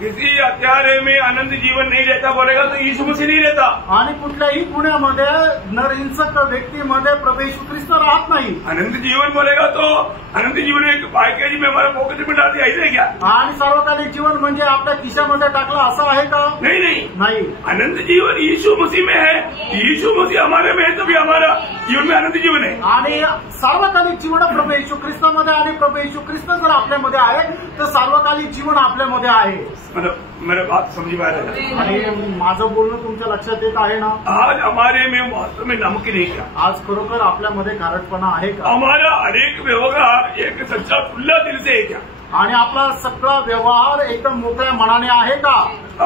किसी हत्यारे में आनंद जीवन नहीं रहता बोलेगा तो यीशु मसीह नहीं रहता. आणि कुठल्याही पुण्यामध्ये नरहिंसक व्यक्तीमध्ये प्रभू येशू ख्रिस्त राहत नाही. आनंद जीवन बोलेगा तो आनंद जीवन एक पैकेज में हमारा पॉकेट में डालती ऐसे क्या. आणि सार्वकालिक जीवन म्हणजे आपल्या खिशामध्ये टाकलं असं आहे का. नहीं. आनंद जीवन यीशु मसीह में है. यीशु मसीह हमारे में है तभी हमारा जीवन में आनंद जीवन है. आणि सार्वकालिक जीवन प्रभू येशू ख्रिस्तामध्ये आणि प्रभू येशू ख्रिस्त जर आपल्यामध्ये आहे तर सार्वकालिक जीवन आपल्यामध्ये आहे. मेरे बात समझी पा रहे. आणि माझं बोलणं तुमच्या लक्षात येत आहे ना. आज हमारे में वास्तव में नमक नहीं क्या. आज खरोखर आपल्यामध्ये खारटपणा आहे का. हमारा अनेक व्यवहार एक सच्चा खुला दिल से है क्या. आणि आपला सगळा व्यवहार एकदम मोकळ्या मनाने आहे का.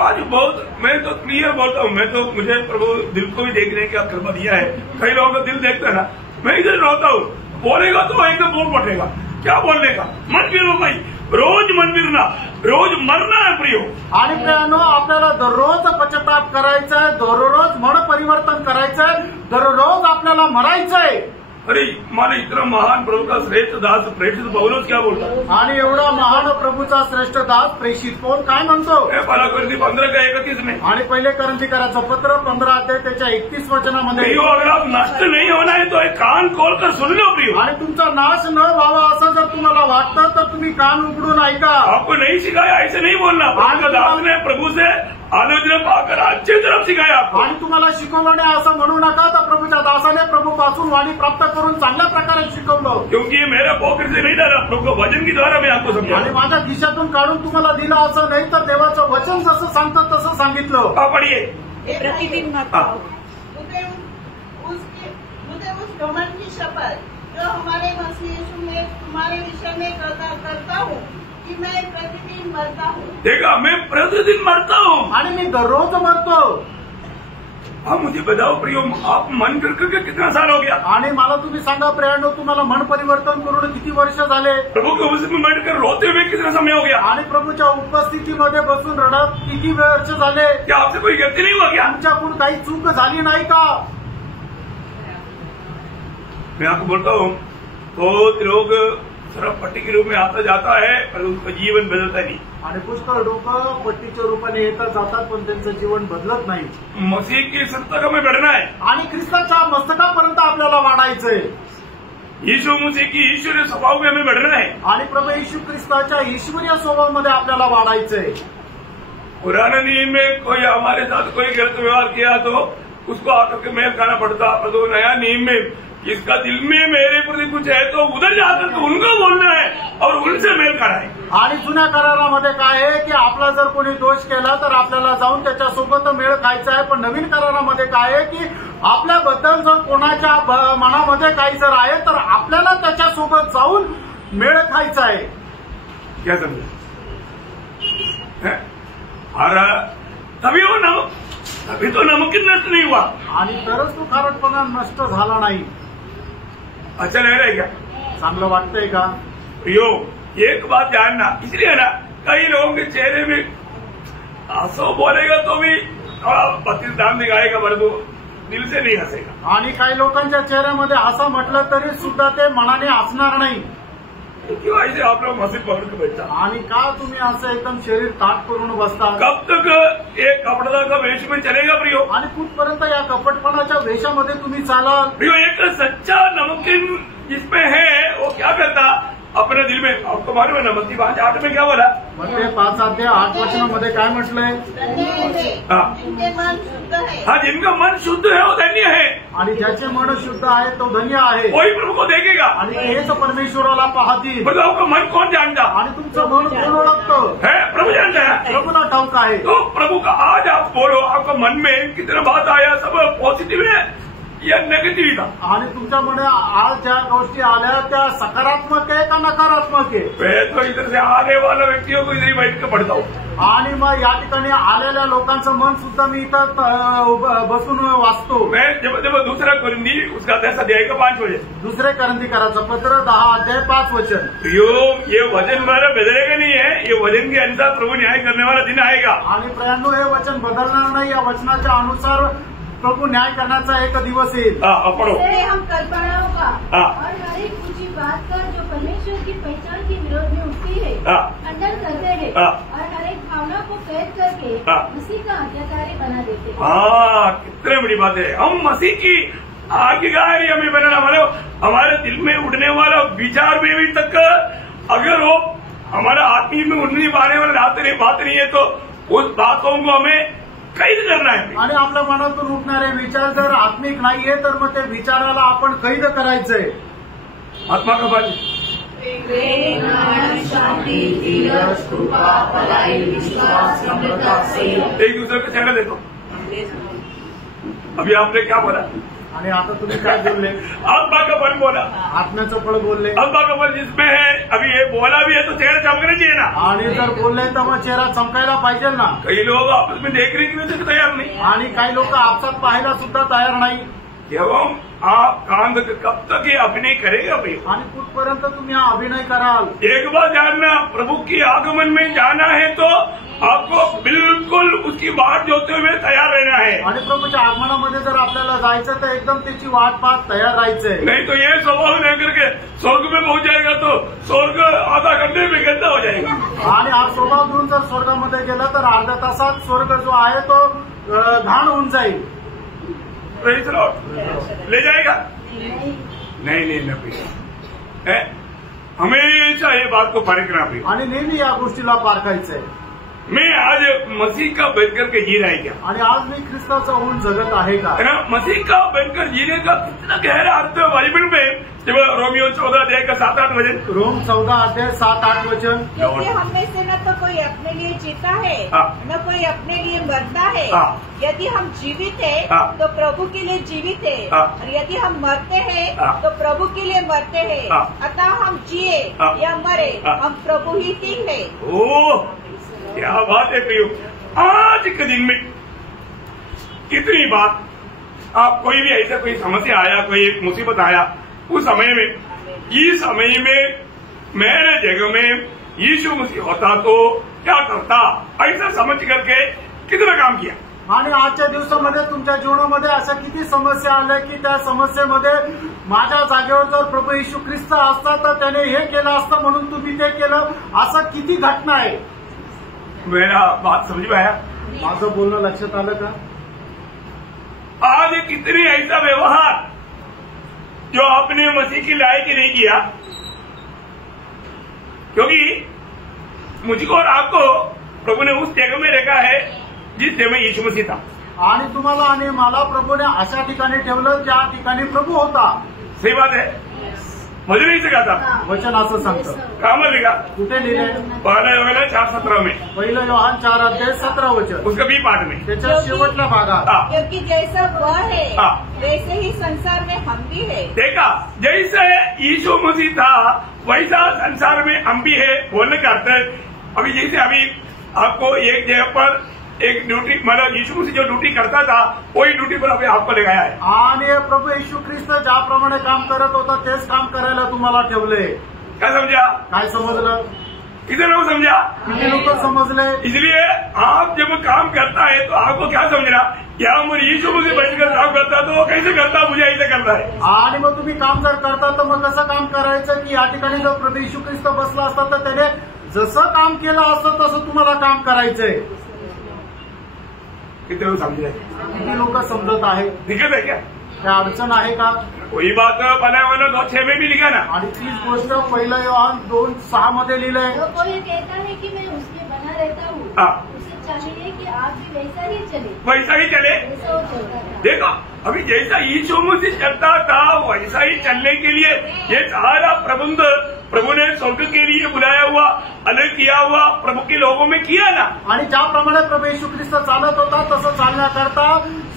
आज बहुत मैं तो क्लियर बोलता हूँ. मैं तो मुझे प्रभु दिल को भी देखने का कृपा दिया है. कई लोगों का दिल देखता है ना. मैं इधर रहता हूँ. बोलेगा तो एकदम बोल पड़ेगा. क्या बोलने का. मन फिरो भाई. रोज मन फिरना. रोज मरना है प्रियो. आणि प्रियानो आपल्याला दररोज पश्चाताप करायचा आहे. दररोज मन परिवर्तन करायचं आहे. दररोज आपल्याला मरायचंय. अरे मला इतना महान प्रभु का श्रेष्ठ दास प्रेषित पौलोस क्या बोलता. आणि एवढा महान प्रभूचा श्रेष्ठ दास प्रेषित पौल काय म्हणतो. 15:31 में. आणि पहिले करंथीकराचं पत्र 15 अध्याय त्याच्या 31 वचनामध्ये. प्रियो अगर आप नष्ट नहीं होना है तो एक कान खोल कर सुन लो प्रियो. आणि तुमचा नाश न व्हावा असं जर तुम्हाला वाटतं तर तुम्ही कान उघडून ऐका. आपको नहीं सिखाया ऐसे नहीं बोलना. आपका दास ने प्रभु से आलोचना पाकर अच्छी तरफ सिखाया आपको. आणि तुम्हाला शिकवलं नाही असं म्हणू नका. तर प्रभूच्या दासाने प्रभूपासून वाणी प्राप्त करून चांगल्या प्रकारे शिकवलं. क्योंकि ये मेरा पॉकेट से नहीं डाला. प्रभु को वचन की द्वारा मैं आपको समझा. आणि माझ्या खिशातून काढून तुम्हाला दिलं असं नाही तर देवाचं वचन जसं सांगतं तसं सांगितलं. पढ़िए. प्रतिदिन मुझे उस घमंड की शपथ जो हमारे मसीह यीशु में तुम्हारे विषय में करता हूँ कि मैं प्रतिदिन मरता हूँ. देखा मैं प्रतिदिन मरता हूँ. आणि मी दररोज मरतो. आप मुझे बताओ प्रियो आप मन करके कितना साल हो गया. आणि मला तुम्ही सांगा प्रियांनो तुम्हाला मन परिवर्तन करून किती वर्ष झाले. प्रभु के उपस्थिति में बैठकर रोते हुए कितना समय हो गया. आणि प्रभूच्या उपस्थितीमध्ये बसून रडत किती वर्ष झाले. क्या आपसे कोई गलती नहीं हुआ क्या. तुमच्याकडून काही चूक झाली नाही का. मैं आपको बोलता हूँ बहुत लोग सरफ पट्टी के रूप में आता जाता है पर उनका जीवन बदलता नहीं. आणि पुष्कळ लोक पट्टीच्या रूपाने येतात जातात पण त्यांचं जीवन बदलत नाही. मसीह की सत्ता में बढ़ना है. आणि ख्रिस्ताच्या मस्तकापर्यंत आपल्याला वाढायचंय. यीशु मसीह की ईश्वरीय स्वभाव में हमें बढ़ना है. आणि प्रभू येशू ख्रिस्ताच्या ईश्वरीय स्वभावामध्ये आपल्याला वाढायचंय. पुराने नियम में कोई हमारे साथ कोई गलत व्यवहार किया तो उसको आकर के मेल खाना पड़ता. तो नया नियम में इसका दिल में मेरे प्रति कुछ है तो उधर जाकर के उनको बोलना है और उनसे मेल खाना है. आणि जुन्या करारामध्ये काय आहे की आपला जर कोणी दोष केला तर आपल्याला जाऊन त्याच्यासोबत मेळ खायचा आहे. पण नवीन करारामध्ये काय आहे की आपल्याबद्दल जर कोणाच्या मनामध्ये काही जर आहे तर आपल्याला त्याच्यासोबत जाऊन मेळ खायचा आहे. क्या समझे? और तभी तो नमकीन नष्ट नहीं हुआ. आणि तरच तो खारटपणा नष्ट झाला नाही. अच्छा लग रहा है क्या? चांगलं वाटतंय का? यो एक बात जानना, इसलिए ना कई लोगों के चेहरे में हंसो बोलेगा तो भी बत्तीस दाम दिखाएगा, परंतु दिल से नहीं हंसेगा. आणि काही लोकांच्या चेहऱ्यामध्ये असं म्हटलं तरी सुद्धा ते मनाने हसणार नाही. क्यों ऐसे आप लोग मस्जिद पकड़ के बैठा? आणि का तुम्ही असं एकदम शरीर ताट करून बसता? कब तक एक कपड़ा का वेश में चलेगा प्रियो? आणि कुठपर्यंत या कपटपणाच्या वेशामध्ये तुम्ही चालाल? प्रियो एक सच्चा नमकीन जिसमें है वो क्या करता, अपने दिल में, आपको मालूम है ना मत्ती 5:8 में क्या बोला? मत्ती 5:8 वचनामध्ये काय म्हटलंय? हाँ, जिनका मन शुद्ध है वो धन्य है. आणि ज्याचे मन शुद्ध आहे तो धन्य आहे. वही प्रभु को देखेगा. आणि हेच परमेश्वराला पाहतील. मतलब आपका मन कौन जानता? आणि तुमचं मन कोण ओळखतं? है प्रभू जानता है. प्रभूला ठाऊक आहे. तो प्रभु का आज आप बोलो, आपका मन में कितना बात आया, सब पॉझिटिव्ह है या नेगेटिव्ह था? आणि तुमच्या मनात आज ज्या गोष्टी आल्या त्या सकारात्मक आहे का नकारात्मक आहे? मैं तो इधर से आने वाला व्यक्तियों को इधर ही बैठ के पढ़ता हूँ. आणि मग या ठिकाणी आलेल्या लोकांचं मन सुद्धा मी इथं बसून वाचतो. मैं जब दूसरा करूंगी उसका 10 अध्याय का 5 वचन. दुसरे करंदीकराचं पत्र 10:5 वचन. ये वचन हमारा बदलेगा नहीं है, ये वचन के अनुसार प्रभु न्याय करने वाला दिन आएगा. आणि प्रयानो हे वचन बदलणार नाही. या वचनाच्या अनुसार प्रभु न्याय करण्याचा एक दिवस येईल. हम कल्पनाओं का और हर एक ऊंची बात का जो परमेश्वर की पहचान के विरोध में उठती है खंडन करते हैं और हर एक भावना को कैद करके मसीह का आज्ञाकारी बना देते हैं. हाँ, कितनी बड़ी बात है. हम मसीह की आज्ञाकारी हमें बनाना, मतलब हमारे दिल में उठने वाला विचार में भी तक अगर वो हमारा आत्मीय में उठने पाने वाला बात नहीं है तो उस बातों को हमें कैद करना है. आणि आपल्या मनातून उठणारे विचार जर आत्मिक नाहीये तर मग त्या विचाराला आपण कैद करायचंय. आत्मा का बल, शांति, धीरज, कृपा, भलाई, विश्वास, नम्रता, संयम. एक दूसरे को चेहरा देखो. अभी आपने क्या बोला? आणि आता तुम्ही काय बोलले? आत्मा का बल बोला, आत्म्याचं फळ बोलले. आत्मा का बल जिसमें है, अभी ये बोला भी है तो चेहरा चमकना चाहिए ना. आणि जर बोलले तर मग चेहरा चमकायला पाहिजे ना. कई लोग आपस में देखने के लिए तैयार नहीं. आणि काही लोक आपसात पाहायला सुद्धा तयार नाही. एवं आप कांद कब तक ये अभिनय करेगा भाई? आणि कुठपर्यंत तुम्ही हा अभिनय कराल? एक बार जानना, प्रभु की आगमन में जाना है तो आपको बिल्कुल उसकी वाट जोते हुए तैयार रहना है. आणि प्रभूच्या आगमनामध्ये जर आपल्याला जायचं तर एकदम त्याची वाट पाहत तयार राहायचंय. नहीं तो ये स्वभाव लेकर के स्वर्ग में पहुंच जाएगा तो स्वर्ग आधा घंटे में गंदा हो जाएगा. आणि हा स्वभाव घेऊन जर स्वर्गामध्ये गेला तर अर्ध्या तासात स्वर्ग जो आहे तो घाण होऊन जाईल. ले जाएगा? नहीं. हमेशा ये बात को परखना भी. आणि नेहमी या गोष्टीला पारखायचंय. मैं आज मसीह का बनकर के जी रहा है क्या? आणि आज मी ख्रिस्ताचा होऊन जगत आहे का? मसीह का बनकर जीने का कितना गहरा अर्थ बाइबल में. जब रोमियो 14 अध्याय का 7-8 वचन. रोम 14 अध्याय 7-8 वचन. क्योंकि हम में से न तो कोई अपने लिए जीता है न कोई अपने लिए मरता है. यदि हम जीवित है तो प्रभु के लिए जीवित है और यदि हम मरते हैं तो प्रभु के लिए मरते हैं. अतः हम जिए या मरे हम प्रभु ही की है. ओह क्या बात है प्रियो. आज के दिन में कितनी बात. आप कोई भी ऐसा कोई समस्या आया, कोई मुसीबत आया, उस समय में, इस समय में मेरे जगह में यीशु मसीह होता तो क्या करता, ऐसा समझ करके कितना काम किया. आणि आजच्या दिवसामध्ये तुमच्या जीवनामध्ये अशा किती समस्या आल्या की त्या समस्येमध्ये माझ्या जागेवर जर प्रभू येशू ख्रिस्त असता तर त्याने हे केलं असतं म्हणून तुम्ही ते केलं. असं किती घटना आहे. मेरा बात समझ में आया? माझं बोलणं लक्षात आलं का? आज कितनी ऐसा व्यवहार जो आपने मसीह की लायक नहीं किया, क्योंकि मुझको और आपको प्रभु ने उस जगह में रखा है जिस जगह में यीशु मसीह था. आणि तुम्हाला आणि मला प्रभूने अशा ठिकाणी ठेवलं ज्या ठिकाणी प्रभू होता. सही बात है. भजन ही सिखाता। वचन असं सांगतं। कहाँ में लिखा? कुठे लिहिले? पहला योहान 4:17 में। पहिलं योहान 4:17 वचन। उसका बी पाठ में त्याच्या शेवटल्या भागात, क्योंकि जैसा वह है वैसे ही संसार में हम भी है। देखा, जैसे यीशु मसीह था वैसा संसार में हम भी है बोलने का अर्थ। अभी जैसे अभी आपको एक जगह पर एक ड्यूटी, मतलब यीशु मसीह जो ड्यूटी करता था वही ड्यूटी पर अभी आपको लगाया है। आणि प्रभू येशू ख्रिस्त ज्याप्रमाणे काम करत होता तेच काम करायला तुम्हाला ठेवले। क्या समझा? काय समजलं? कितने लोग समझा? किती लोक समजले? इसलिए आप जब काम करता है तो आपको क्या समझना, क्या मैं यीशु मसीह बैठकर काम करता तो वो कैसे करता, मुझे ऐसे करना है। आणि मग तुम्ही काम जर करता तर मग कसं काम करायचं की या ठिकाणी जर प्रभू येशू ख्रिस्त बसला असता तर त्याने जसं काम केलं असतं तसं तुम्हाला काम करायचंय। कितने लोग समझे? किती लोक समजत आहे? दिक्कत है क्या? त्या अडचण आहे का? वही बात पहला योहान 2:6 में भी लिखा ना। आणि तीच गोष्ट पहिला योहान 2:6 मध्ये लिहिलंय। जो कोई कहता है कि मैं उसमें बना रहता हूँ, उसे चाहिए कि आप भी वैसा ही चले। वैसा ही चले। जैसा वो चलता था। देखो, अभी जैसा यीशु मसीह चलता था वैसा ही चलने के लिए ये सारा प्रबंध प्रभु ने स्वर्ग के लिए बुलाया हुआ, अलग किया हुआ प्रभु के लोगों में किया ना। आणि ज्याप्रमाणे प्रभू येशू ख्रिस्त चालत होता तसं चालण्याकरता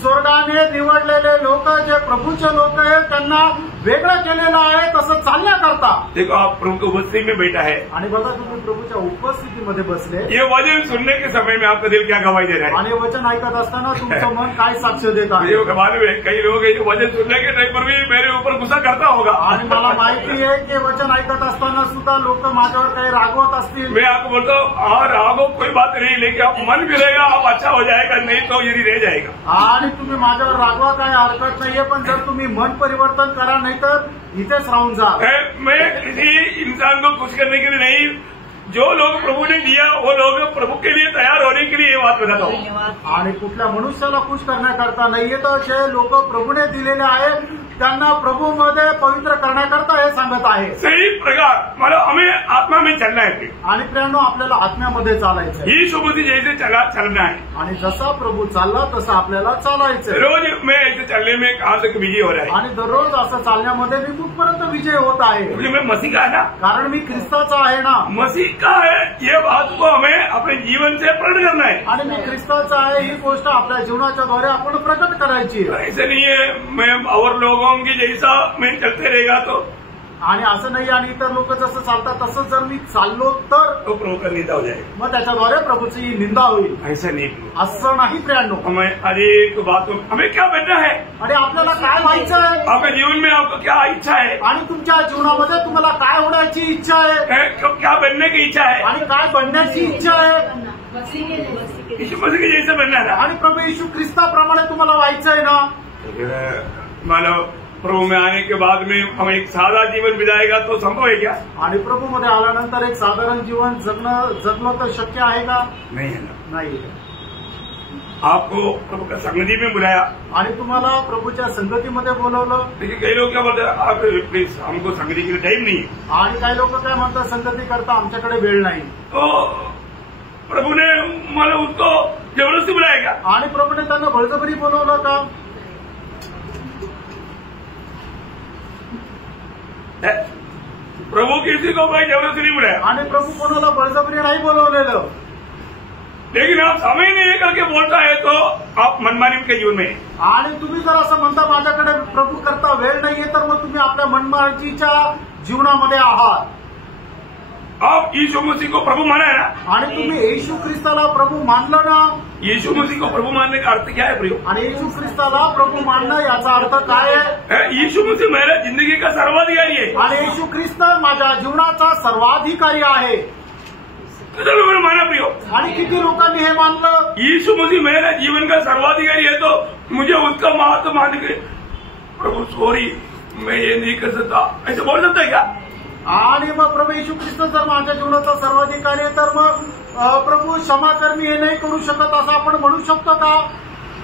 स्वर्गाने निवडलेले लोक, जे प्रभूचे लोक आहेत, त्यांना वेगळं केलेलं आहे तसं चालण्याकरता। देखो, आप प्रभु की उपस्थिति में बैठा है आणि बघा, तुम्ही प्रभूच्या उपस्थितीमध्ये बसले। ये वचन सुनने के समय में आपका दिल क्या गवाही दे रहा है? आणि वचन ऐकत असताना तुमचं मन काय साक्ष देत आहे? मुझे मालूम है कई लोग ये वचन सुनने के टाइम पर भी मेरे ऊपर गुस्सा करता होगा। आणि मला माहिती आहे की वचन ऐकत असताना सुद्धा लोक माझ्यावर काही रागवत असतील। मैं आपको बोलता हूँ, रागो कोई बात नहीं, लेकिन आप मन भी रहेगा, आप अच्छा हो जाएगा, नहीं तो यदि रह जाएगा। आणि तुम्ही माझ्यावर रागवा, काय हरकत नाहीये, पण जर तुम्ही मन परिवर्तन करा नाही तर इथेच राहून जा। मैं किसी इंसान को खुश करने के लिए नहीं, जो लोग प्रभु ने दिया वो लोग प्रभु के लिए तैयार होने के लिए ये बात बताता हूँ। आणि कुठल्या मनुष्याला खुश करण्याकरता नाहीये, तर जे लोक प्रभूने दिलेले आहेत त्यांना प्रभू मध्ये पवित्र करण्याकरता हे सांगत आहे। सही प्रकार मतलब हमें आत्मा में चलना है। आणि प्रियांनो, आपल्याला आत्म्यामध्ये चालायचं आहे। यीशु मसीह जैसे चलना है। आणि जसा प्रभू चालला तसं आपल्याला चालायचं। रोज मैं ऐसे चलने में कहाँ तक विजय हो रहा है? आणि दररोज असं चालण्यामध्ये मी कुठपर्यंत विजय होत आहे? क्योंकि मैं मसीह का है ना, कारण मी ख्रिस्ताचा आहे ना। मसीह का है, ये बात को हमें अपने जीवन से प्रकट करना है। आणि मी ख्रिस्ताचा आहे ही गोष्ट आपल्या जीवनाच्या द्वारे आपण प्रकट करायची। ऐसे नहीं है मैं और लोगों की जैसा मैं चलते रहेगा तो, आणि असं नाही, आणि इतर लोक जसं चालतात तसं जर मी चाललो तर तो प्रभु का निंदा हो जाएगा, मग त्याच्याद्वारे प्रभूची निंदा होईल। ऐसा नहीं, असं नाही प्रियांनो। हमें हर एक बातों हमें क्या बनना है, आणि आपल्याला काय व्हायचं आहे, आपके जीवन में आपको क्या इच्छा है, आणि तुमच्या जीवनामध्ये तुम्हाला काय होण्याची इच्छा आहे, क्या बनने की इच्छा है, आणि काय बनण्याची इच्छा आहे। यीशु मसीह के जैसे बनना है ना, आणि प्रभू येशू ख्रिस्ताप्रमाणे तुम्हाला व्हायचं आहे ना। मानो प्रभु में आने के बाद में हम एक सादा जीवन बिताएगा तो संभव है क्या? आणि प्रभू मध्ये आल्यानंतर एक साधारण जीवन जगणं तर शक्य आहे का? नहीं है ना। नाही। आपको प्रभु का संगति में बुलाया आणि तुम्हाला प्रभूच्या संगतीमध्ये बोलवलं। देखिए, कई लोग क्या बोलते हैं, आप प्लीज हमको संगति के लिए टाइम नहीं है। आणि काही लोक काय म्हणतात, संगती करता आमच्याकडे वेळ नाही। तो प्रभु ने मतलब उसको जबरदस्ती बुलाएगा, आणि प्रभूने त्यांना बळजबरी बोलवलं का? प्रभु किसी को कोई जबरदस्ती नहीं बुलाया। आणि प्रभू कोणाला बळजबरी नाही बोलवलेलं। लेकिन आप समय नहीं करके बोलता है तो आप मनमानी के जीवन में। आणि तुम्ही जर असं म्हणता माझ्याकडे प्रभू करता वेळ नाहीये, तर मग तुम्ही आपल्या मनमार्जीच्या जीवनामध्ये आहात। आप यीशु मसीह को प्रभु माना है ना, आणि तुम्ही येशू ख्रिस्ताला प्रभू मानलं ना। यीशु मसीह को प्रभु मानने का अर्थ क्या है प्रियो? आणि येशू ख्रिस्ताला प्रभू मानणं याचा अर्थ काय आहे? यीशु मसीह मेरे जिंदगी का सर्वाधिकारी है। आणि येशू ख्रिस्त माझ्या जीवनाचा सर्वाधिकारी आहे। कितने लोगों ने माना प्रियो? आणि किती लोकांनी हे मानलं? यीशु मसीह मेरे जीवन का सर्वाधिकारी है तो मुझे उसका महत्व मान के प्रभु सॉरी मैं ये नहीं कर सकता, ऐसे बोल सकता है क्या? आणि मग प्रभू येशू ख्रिस्त जर माझ्या जीवनाचा सर्वाधिकारी आहे तर मग प्रभू क्षमा कर, मी हे नाही करू शकत असं आपण म्हणू शकतो का?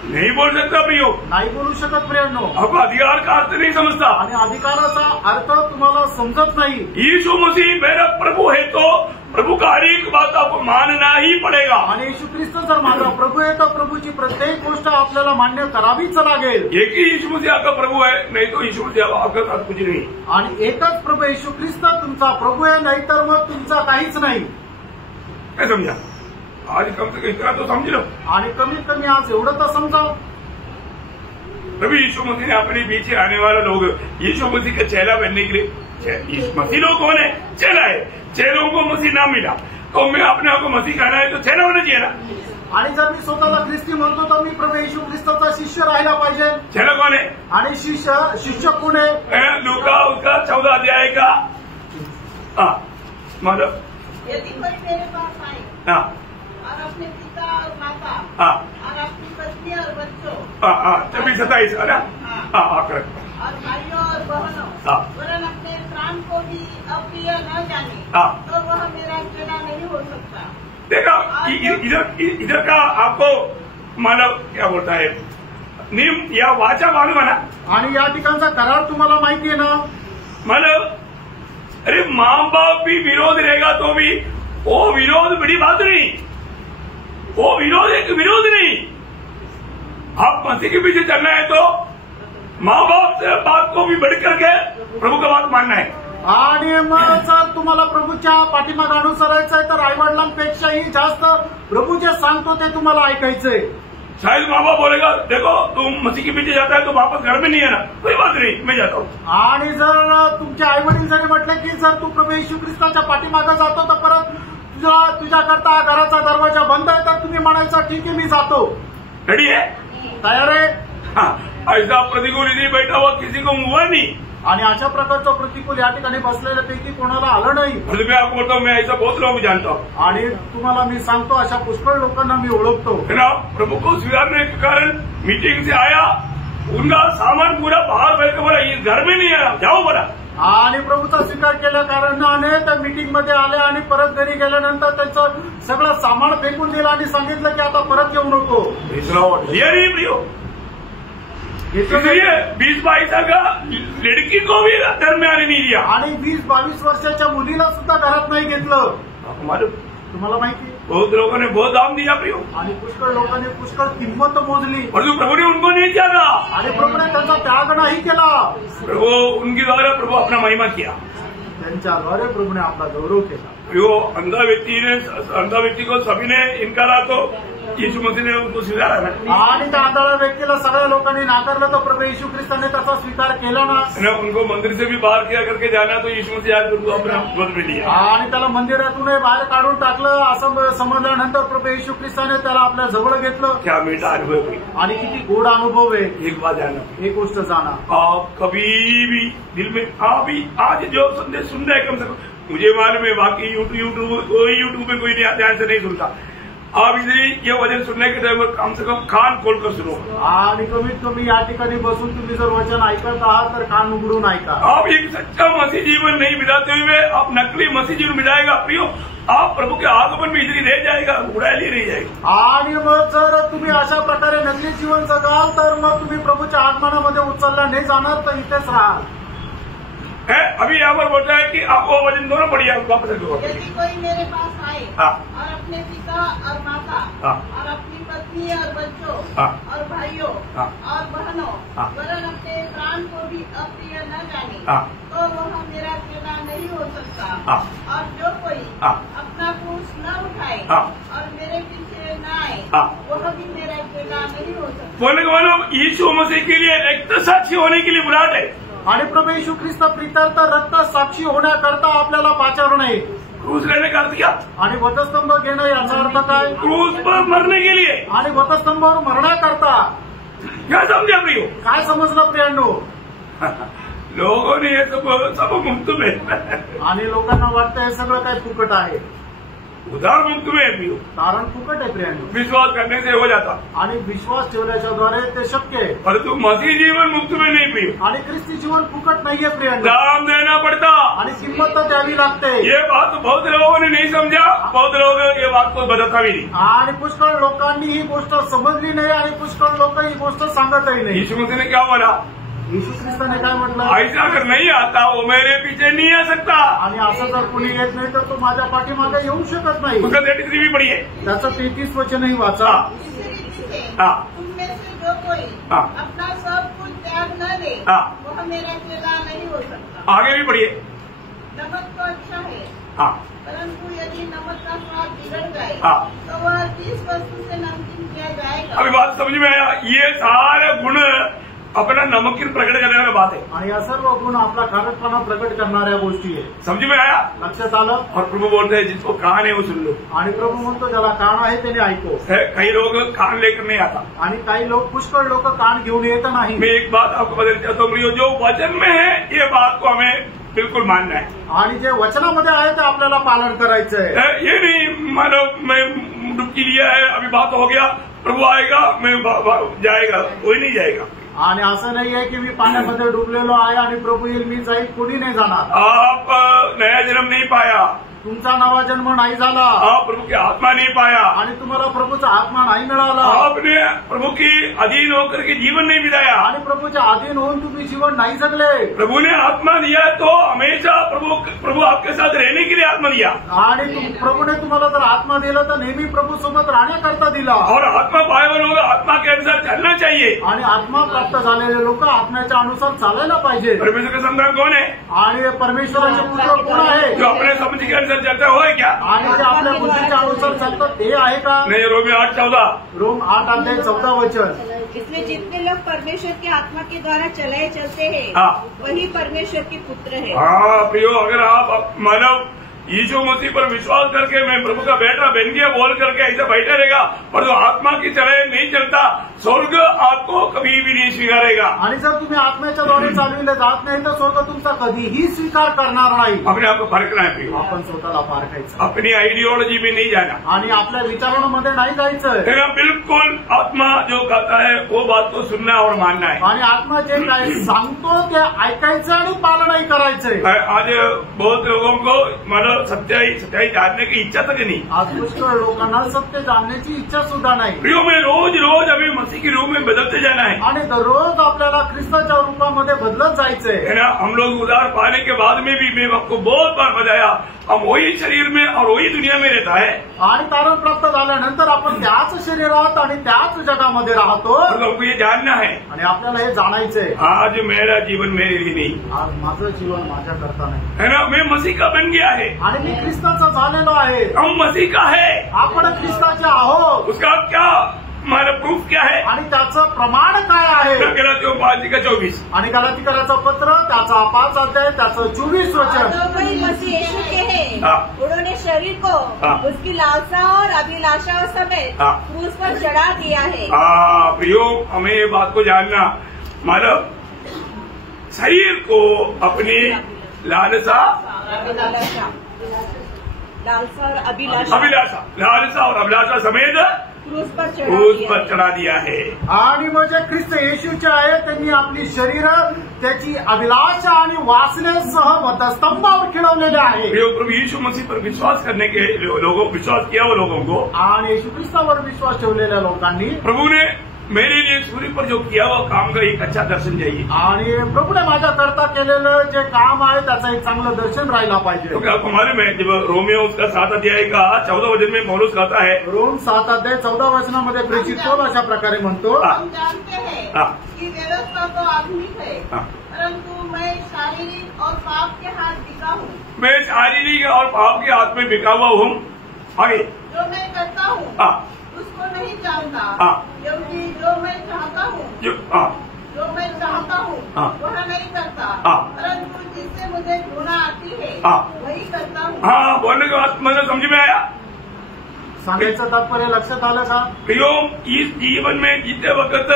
नहीं बोल सकता प्रियो, नाही बोलू शकत प्रियांनो। अब अधिकार का अर्थ नहीं समझता, आणि अधिकाराचा अर्थ तुम्हाला समजत नाही। यीशु मसीह मेरा प्रभु है तो प्रभु का हर एक बात आपको मानना ही पड़ेगा। आणि येशू ख्रिस्त जर माझा प्रभू आहे तर प्रभूची प्रत्येक गोष्ट आपल्याला मान्य करावीच लागेल। एक ही यीशु मसीह आपका प्रभु है, नहीं तो यीशु मसीह आपका साथ कुछ नहीं। आणि एकच प्रभू येशू ख्रिस्त तुमचा प्रभू आहे, नाहीतर मग तुमचा काहीच नाही। काय समझा? आज कम से कम इतना तो समझ लो। आणि कमीत कमी आज एवढं तर समजाव, प्रभु यीशु मसीह ने अपने पीछे आने वाले लोग यीशु मसीह का चेला बनने के लिए, मसीह लोग कौन है? चेला है। चेलों को मसीह ना मिला तो मैं अपने आप को मसीह कहना है तो चेला होना चाहिए ना। आणि जर मी स्वतःला ख्रिस्ती म्हणतो तर मी प्रभू येशू ख्रिस्ताचा शिष्य राहायला पाहिजे। चेला कौन है? आणि शिष्य कोण आहे? लूका उसका 14 अध्याय का मतलब यदि कोई मेरे पास आए और अपने पिता और माता और अपनी पत्नी और बच्चों 26-27 है ना? और भाइयों और बहनों वरन अपने प्राण को भी अप्रिय न जाने तो वह मेरा चेला नहीं हो सकता। देखो इधर का आपको मतलब क्या बोलता है नियम या वाचा मालूम है ना? आणि या ठिकाणचा करार तुम्हाला माहिती आहे ना? मतलब अरे माँ बाप भी विरोध रहेगा तो भी वो विरोध बड़ी बात नहीं, वो विरोध एक विरोध नहीं। आप मसीह के पीछे चलना है तो माँ बाप से बात को भी बढ़ करके प्रभु का बात मानना है। आणि मग जर तुम्हाला प्रभूच्या पाठीमागे अनुसरायचं आहे तर आईवडिलांपेक्षाही जास्त प्रभू जे सांगतो ते तुम्हाला ऐकायचंय। शायद माँ बाप बोलेगा देखो तुम मसीह के पीछे जाता है तो वापस घर में नहीं है ना, कोई बात नहीं मैं जाता हूँ। आणि जर तुमचे आईवडील जरी म्हटले की जर तू प्रभू येशू ख्रिस्ताच्या पाठीमागे जातो तर परत तुझ्याकरता घराचा दरवाजा बंद आहे तर तुम्ही म्हणायचं ठीक आहे मी जातो। रेडी है? तयार आहे? ऐसा प्रतिकूल इधर बैठा हुआ किसी को हुआ नहीं। आणि अशा प्रकारचं प्रतिकूल या ठिकाणी बसलेल्यापैकी कोणाला आलं नाही। मैं आपको बोलता हूँ मैं ऐसा बहुत लोग जानता हूँ आणि तुम्हाला मी सांगतो अशा पुष्कळ लोकांना मी ओळखतो। है ना? प्रभु को स्वीकारने के कारण मीटिंग से आया, उनका सामान पूरा बाहर बैठ के बोला ये घर में नहीं आया जाओ बोला। आणि प्रभूचा स्वीकार केल्या कारणाने त्या मीटिंगमध्ये आले आणि परत घरी गेल्यानंतर त्यांचं सगळं सामान फेकून दिलं आणि सांगितलं की आता परत येऊ नको। इसलिए 20-22 का लड़की को भी घर में आने नहीं दिया आणि 20-22 वर्षाच्या मुलीला सुद्धा घरात नाही घेतलं। तुम्हाला माहिती बहुत लोगों ने बहुत दाम दिया प्रियो आणि पुष्कळ लोकांनी पुष्कळ किंमत मोजली परंतु प्रभु ने उनको नहीं त्यागा आणि प्रभूने त्यांचा त्याग नाही केला। प्रभु उनके द्वारा प्रभु अपना महिमा किया, त्यांच्याद्वारे प्रभूने आपला गौरव केला। जो अंधा व्यक्ति को सभी ने इनकारा तो यीशु मसीह ने उनको स्वीकारा ना। आणि त्या आंधळ्या व्यक्तीला सगळ्या लोकांनी नाकारलं तर प्रभू येशू ख्रिस्ताने त्याचा स्वीकार केला ना। उनको मंदिर से भी बाहर किया करके जाना तो यीशु मसीह आज उनको अपना पद में लिया आणि त्याला मंदिरातूनही बाहेर काढून टाकलं असं समजल्यानंतर प्रभू येशू ख्रिस्ताने त्याला आपल्या जवळ घेतलं। क्या मीठा अनुभव आणि किती गोड अनुभव आहे। एक बात जाना, एक गोष्ट जाना, आप कभी भी दिल में अभी आज जो संदेश सुन रहे कम से कम मुझे मालूम है बाकी यूट्यूब में कोई ध्यान से नहीं सुनता। आप इधर ये वचन सुनने के टाइम कम से कम कान खोलकर सुनो आणि कमीत कमी या ठिकाणी बसून तुम्ही जर वचन ऐकत आहात तर कान उघडून ऐका। आप एक सच्चा मसीह जीवन नहीं बिताते हुए आप नकली मसीह जीवन बिताएगा प्रियो, आप प्रभु के आगमन में इधर रह जाएगा, उड़ाली रह जाएगा। आणि मग जर तुम्ही अशा प्रकारे नकली जीवन जगाल तर मग तुम्ही प्रभूच्या आगमनामध्ये उचलला नाही जाणार तर इथेच राहाल। अभी यहाँ पर बोलता है कि आपको वचन दोनों बढ़िया वापस यदि कोई मेरे पास आए और अपने पिता और माता और अपनी पत्नी और बच्चों और भाइयों और बहनों वरन अपने प्राण को भी अप्रिय न जाने तो वह मेरा चेला नहीं हो सकता। और जो कोई अपना क्रूस न उठाए और मेरे पीछे न आए वह भी मेरा चेला नहीं हो सकता। बोलने का मतलब यीशु मसीह के लिए रक्त साक्षी होने के लिए बुलाट है आणि प्रभू येशू ख्रिस्त प्रित्यर्थ रक्त साक्षी होण्याकरता आपल्याला पाचारण आहे। क्रूस लेने का अर्थ क्या? आणि वधस्तंभ घेणं याचा अर्थ काय? क्रूस पर मरने के लिए आणि वधस्तंभावर मरण्याकरता। क्या समझा प्रियो? काय समजलं प्रियांनो? लोगों ने ये सब मुफ्त में आणि लोकांना वाटतं हे सगळं काय फुकट आहे। उधार मुफ्त में है प्रियो, कारण फुकट आहे प्रियांनो। विश्वास करने से हो जाता आणि विश्वास ठेवल्याच्या द्वारे ते शक्य आहे, परंतु मसीह जीवन मुफ्त में नहीं प्रियो। आणि ख्रिस्ती जीवन फुकट नाहीये प्रियांनो, दाम देना पड़ता आणि किंमत तर द्यावी लागते। ये बात बहुत लोगों ने नहीं समझा, बहुत लोग ये बात को बताता भी नहीं। आणि पुष्कळ लोकांनी ही गोष्ट समजली नाही आणि पुष्कळ लोक ही गोष्ट सांगतही नाही। यीशु मसीह ने क्या बोला? येशू ख्रिस्ताने काय म्हटलं, ऐसा अगर नहीं आता वो मेरे पीछे नहीं आ सकता. आणि असं जर कोणी येत नाही तर तो माझ्या पाठीमागे येऊ शकत नाही. उसका 33 भी पढ़िए. त्याचं 33 वचनही वाचा. तुममें से जो कोई अपना सब कुछ त्याग न दे वह मेरा चेला नहीं हो सकता. आगे भी पढ़िए. नमक तो अच्छा है, परंतु यदि नमक का स्वाद बिगड़ जाए तो वह किस वस्तु से नमकीन किया जाएगा. अभी बात समझ में आया. ये सारे गुण अपना नमकीन प्रकट करने वाली बात है. आणि या सर्व गुण आपला खारटपणा प्रकट करणाऱ्या गोष्टी आहे. समझ में आया. लक्षात आलं. और प्रभु बोलते हैं जिसको कान है वो सुन लो. आणि प्रभू म्हणतो ज्याला कान आहे त्याने ऐको. कई लोग कान लेकर नहीं आता. आणि काही लोक पुष्कळ लोक कान घेऊन येत नाही. मैं एक बात आपको बदल चाहता हूँ, जो वचन में है ये बात को हमें बिल्कुल मानना है. आणि जे वचनामध्ये आहे ते आपल्याला पालन करायचं आहे. ये नहीं मानो मैं डुबकी लिया है अभी बात हो गया प्रभु आएगा मैं जाएगा, कोई नहीं जाएगा. आणि असं नाही आहे की मी पाण्यामध्ये डुबलेलो आहे आणि प्रभू येईल मी जाईल, कोणी नाही जाणार. आप नया जन्म नहीं पाया, तुमचा नवा जन्म नाही झाला, आप प्रभु की आत्मा नहीं पाया आणि तुम्हाला प्रभूचा आत्मा नाही मिळाला, आपने प्रभु की अधीन होकर के जीवन नहीं बिताया, आणि प्रभूच्या अधीन होऊन तुम्ही जीवन नाही जगले. प्रभु ने आत्मा दिया तो हमेशा प्रभु आपके साथ रहने के लिए आत्मा दिया, आणि प्रभूने तुम्हाला जर आत्मा दिला तर नेहमी प्रभू सोबत राहण्याकरता दिला. और आत्मा पाए हुए लोग आत्मा के अनुसार चलना चाहिए. आणि आत्मा प्राप्त झालेले लोक आत्म्याच्या अनुसार चालायला पाहिजे. परमेश्वर का संतान कौन है? आणि परमेश्वराचे पुत्र कोण आहे? जो अपने समझ के अनुसार चलता है क्या? आणि जे आपल्या बुद्धीच्या अनुसार चालतात ते आहे का? नहीं. रोमी 8:14. रोम 8:14 वचन. इसलिए जितने लोग परमेश्वर की आत्मा के द्वारा चलाए चलते हैं वही परमेश्वर के पुत्र है. हाँ प्रियो, अगर आप मानव यीशु मसीह पर विश्वास करके मैं प्रभु का बेटा बन गया बोल करके ऐसा बैठा रहेगा, पर जो आत्मा की तरह नहीं चलता स्वर्ग आपको कभी भी नहीं स्वीकारेगा. आणि जर तुम्ही आत्म्याच्या द्वारे चालविले जात नाही तर स्वर्ग तुमचा कधीही स्वीकार करणार नाही. अपने आप को फरकना है प्रियो. आपण स्वतःला पारखायचं, अपनी आइडियोलॉजी में नहीं जाना, आणि आपल्या विचारांमध्ये नाही जायचं. तेरा बिल्कुल आत्मा जो कहता है वो बात को सुनना और मानना है. आणि आत्मा जे काय सांगतो ते ऐकायचं आणि पालनही करायचंय. आज बहुत लोगों को मानो सच्चाई जानने की इच्छा तक नहीं. आज पुष्कळ लोकांना सत्य जाणण्याची इच्छा सुद्धा नाही. प्रियो, में रोज रोज अभी मसीह के रूप में बदलते जाना है. आणि दररोज आपल्याला ख्रिस्ताच्या रूपामध्ये बदलत जायचंय. है ना. हम लोग उद्धार पाने के बाद में भी मैं आपको बहुत बार बताया हम वही शरीर में और वही दुनिया में रहता है. आणि तारण प्राप्त झाल्यानंतर आपण त्याच शरीरात आणि त्याच जगामध्ये राहतो. हमको ये जानना है आणि आपल्याला हे जाणायचंय. आज मेरा जीवन मेरे लिए नहीं, आज माझं जीवन माझ्याकरता नाही, है ना. मैं मसीह का बन गया है. आणि मी ख्रिस्ताचा झालेलो आहे. हम मसीह का है. आपण ख्रिस्ताचे आहोत. उसका क्या हमारा प्रूफ क्या है? आणि त्याचं प्रमाण काय आहे? गलातियों 5:24. आणि गलातीकराचं पत्र त्याचा 5 अध्याय त्याचं 24 वचन. जो कोई मसीह यीशु के हैं उन्होंने शरीर को उसकी लालसा और अभिलाषाओं समेत क्रूस पर चढ़ा दिया है. प्रियो, हमें ये बात को जानना, मतलब शरीर को अपनी लालसा और अभिलाषा लालसा और अभिलाषा समेत क्रूस पर चढ़ा दिया है. आणि म्हणजे ख्रिस्त येशूचे आहे त्यांनी आपली शरीर त्याची अभिलाषा आणि वासनेसह वधस्तंभावर खिळवलेले आहे. प्रभु यीशु मसीह पर विश्वास करने के लोगों विश्वास किया वो लोगों को, आणि येशू ख्रिस्तावर विश्वास ठेवलेल्या लोकांनी प्रभु ने मेरे लिए सूर्य पर जो किया हुआ काम का एक अच्छा दर्शन चाहिए. आणि प्रभूने माझ्याकरता केलेलं जे काम आहे त्याचं एक चांगलं दर्शन राहिला पाहिजे. क्योंकि आपको मालूम है जब रोमियो उसका 7 अध्याय का 14 वचन में पौलुस कहता है, रोम 7 अध्याय 14 वचनामध्ये प्रेषित पौल अशा प्रकारे म्हणतो, हम जानते हैं कि व्यवस्था तो आधुनिक है, परंतु मैं शारीरिक और पाप के हाथ बिका हूँ. मैं शारीरिक और पाप के हाथ में बिका हुआ हूँ. आगे जो मैं करता हूँ उसको नहीं जानता, क्योंकि जो मैं चाहता हूँ वह नहीं करता, परंतु जिससे मुझे घृणा आती है वही करता हूँ. हाँ, बोलने के बाद मतलब समझ में आया. सांगायचं तात्पर्य लक्षात आलं का? प्रियो, इस जीवन में जीते वक्त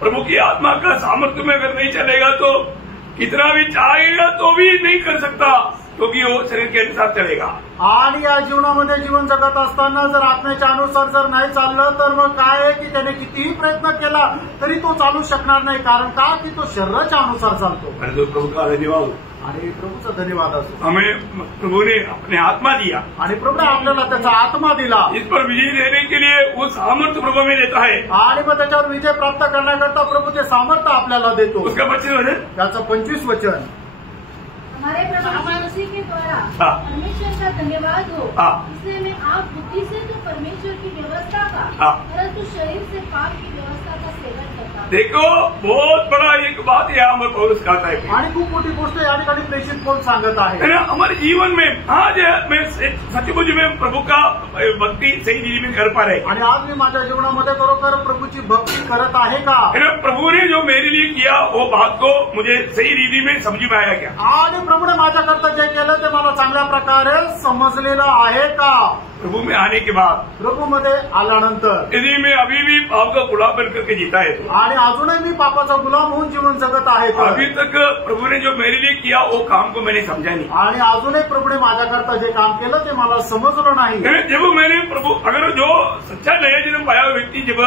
प्रभु की आत्मा का सामर्थ्य में अगर नहीं चलेगा तो कितना भी चाहेगा तो भी नहीं कर सकता, क्योंकि वो शरीर के अनुसार चलेगा. आणि या जीवनामध्ये जीवन जगत असताना जर आत्म्याच्या अनुसार जर नाही चाललं तर मग काय आहे की त्याने कितीही प्रयत्न केला तरी तो चालू शकणार नाही. कारण का की तो शरीराच्या अनुसार चालतो. प्रभु का धन्यवाद. आणि प्रभूचा धन्यवाद असो. हमें प्रभु ने अपने आत्मा दिया आणि प्रभूने आपल्याला त्याचा आत्मा दिला. इस पर विजय देने के लिए वो सामर्थ्य प्रभु में देता है आणि मग त्याच्यावर विजय प्राप्त करण्याकरता प्रभू ते सामर्थ्य आपल्याला देतो. उसका 25 वचन त्याचं 25 वचन. हमारे प्रभु मसीह के द्वारा परमेश्वर का धन्यवाद हो. इसलिए मैं आप बुद्धि से तो परमेश्वर की व्यवस्था का परंतु शरीर से पाप की व्यवस्था का सेवन करता हूं. देखो बहुत बड़ा एक बात यहाँ पर पौलुस कहता है आणि खूप मोठी गोष्ट या ठिकाणी प्रेषित पौल सांगत आहे. है ना. हमारे जीवन में आज मैं सचमुच में प्रभु का भक्ति सही रीति में कर पा रहे आणि आज मी माझ्या जीवनामध्ये खरोखर प्रभूची भक्ती करत आहे का. है ना. प्रभु ने जो मेरे लिए किया वो बात को मुझे सही रीति में समझ में आया क्या. आणि प्रभूने माझ्याकरता जे केलं ते मला चांगल्या प्रकारे समजलेलं आहे का. प्रभु में आने के बाद प्रभू मध्ये आल्यानंतर यदि मैं अभी भी पाप का गुलाम बन करके जीता है तो आणि अजूनही मी पापाचा गुलाम होऊन जीवन जगत आहे तर अभी तक प्रभु ने जो मेरे लिए किया वो काम को मैंने समझा नहीं. आणि अजूनही प्रभूने माझ्याकरता जे काम केलं ते मला समजलं नाही. जब मैंने प्रभु अगर जो सच्चा नया जन्म पाया व्यक्ति जब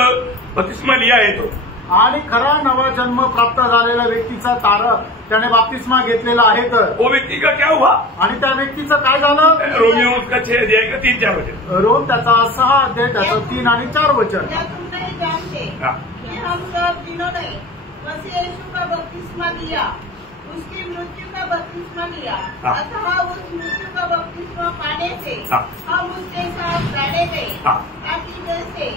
बपतिस्मा लिया है तो आणि खरा नवा जन्म प्राप्त झालेल्या व्यक्तीचा त्याने बाप्तिस्मा घेतलेला आहे तर वो व्यक्ति का क्या हुआ. आणि त्या व्यक्तीचं काय झालं. रोमियो उसका 6 अध्याय का 3-4 वचन. रोम त्याचा 6 अध्याय त्याचं 3 आणि 4 वचन. क्या तुम नहीं जानते कि हम सब जिन्होंने मसीह यीशु का बपतिस्मा लिया उसकी मृत्यु का बपतिस्मा लिया अतः उस मृत्यु का बपतिस्मा पाने से हम उसके साथ गाड़े गए ताकि जैसे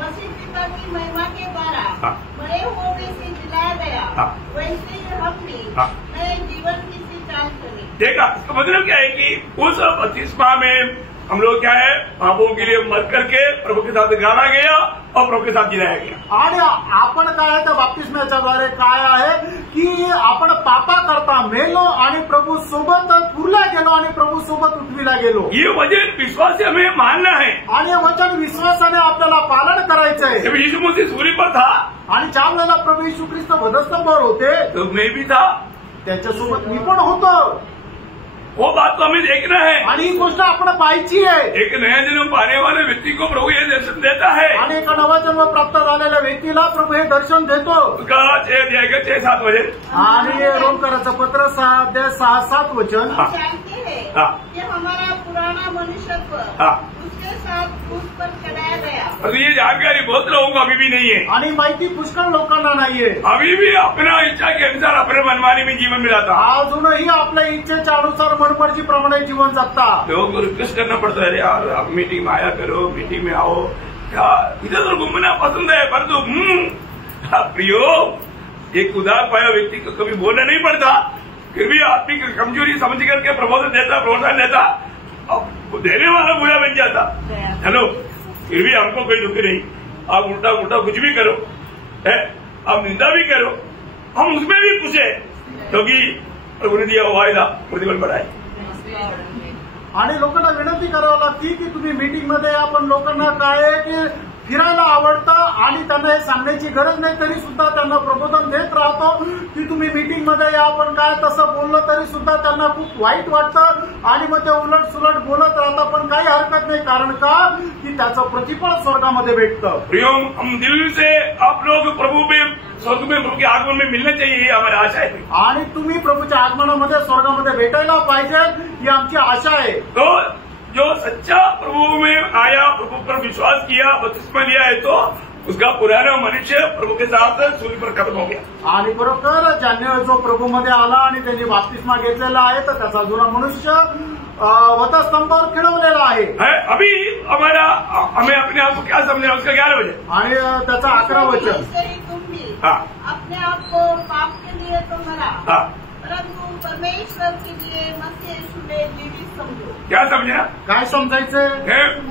मसीह पिता की महिमा के द्वारा मरे हुओं में से जिलाया गया वैसे ही हम भी नए जीवन की सी चाल चले. देखा इसका मतलब क्या है कि उस बपतिस्मा में हम लोग क्या है पापों के लिए मर करके प्रभु के साथ गाड़ा गया और प्रभु के साथ जिलाया गया. आणि आपण काय आहे तर बाप्तिस्म्याच्या द्वारे काय आहे की आपण पापा करता मेलो आणि प्रभू सोबत पुरला गेलो आणि प्रभू सोबत उठविला गेलो. ये वचन विश्वास से हमें मानना है आणि हे वचन विश्वासाने आपल्याला पालन करायचं आहे. जब यीशु मसीह सूर्य पर था आणि ज्या वेळेला प्रभू येशू ख्रिस्त वधस्तंभावर होते तो मैं भी था त्याच्यासोबत मी पण होतो. वो बात तो हमें देखना है आणि ही गोष्ट आपण पाहायची आहे. एक नया जन्म पाने वाले व्यक्ति को प्रभू ये दर्शन देता है आणि एका नवा जन्म प्राप्त झालेल्या व्यक्तीला प्रभू हे दर्शन देतो. उसका 6 अध्याय का 6-7 वचन. आणि रोमकराचं पत्र 6 अध्याय 6-7 वचन. हम जानते हैं कि हमारा पुराना मनुष्यत्व उसके साथ क्रूस पर चढ़ाया गया. और ये जानकारी बहुत लोगों को अभी भी नहीं है. आणि माहिती पुष्कळ लोकांना नाहीये. अभी भी अपना इच्छा के अनुसार अपने मनमानी में जीवन मिलाता. अजूनही आपल्या इच्छेच्या अनुसार मनमर्जीप्रमाणे जीवन जगता. लोगों को रिक्वेस्ट करना पड़ता है यार आप मीटिंग में आया करो मीटिंग में आओ क्या इधर उधर घूमना पसंद है परंतु प्रियो एक उदार पाया व्यक्ति को कभी बोलना नहीं पड़ता फिर भी आदमी की कमजोरी समझ करके प्रोत्साहन देता अब देने वाला बुरा बन जाता. हेलो फिर भी हमको कोई दुख नहीं. आप उल्टा उल्टा कुछ भी करो है आप निंदा भी करो हम उसमें भी खुश है क्योंकि प्रभु ने दिया वायदा प्रतिफल बढ़ाए. आणि लोकांना विनंती करावी लागते की तुम्ही मीटिंगमध्ये आपण लोकांना काय आहे की फिरायला आवडतं आणि त्यांना हे सांगण्याची गरज नाही तरी सुद्धा त्यांना प्रबोधन देत राहतो की तुम्ही मीटिंगमध्ये या आपण काय तसं बोललं तरी सुद्धा त्यांना खूप वाईट वाटतं आणि मग ते उलट सुलट बोलत राहतात. पण काही हरकत नाही कारण का की त्याचं प्रतिफळ स्वर्गामध्ये भेटतं. प्रियोम हम दिल से आप लोग प्रभु में स्वर्ग में प्रभु के आगमन में मिलना चाहिए ये हमारी आशा है. आणि तुम्ही प्रभूच्या आगमनामध्ये स्वर्गामध्ये भेटायला पाहिजे ही आमची आशा आहे. तो जो सच्चा प्रभु में आया प्रभु पर विश्वास किया बपतिस्मा लिया है तो उसका पुराना मनुष्य प्रभु के साथ सूर्य पर खत्म हो गया. आणि बरोबर ज्याने जो प्रभूमध्ये आला आणि त्यांनी बाप्तिस्मा घेतलेला आहे तर त्याचा जुना मनुष्य वधस्तंभावर खिळवलेला आहे. अभी हमें अपने आप को क्या समझना उसका 11 वचन आणि त्याचा 11 वचन. तुम भी अपने आप को पाप के लिए तो मरा परंतु परमेश्वर के लिए मसीह यीशु में जीवित समझो. क्या समझना काय समजायचं.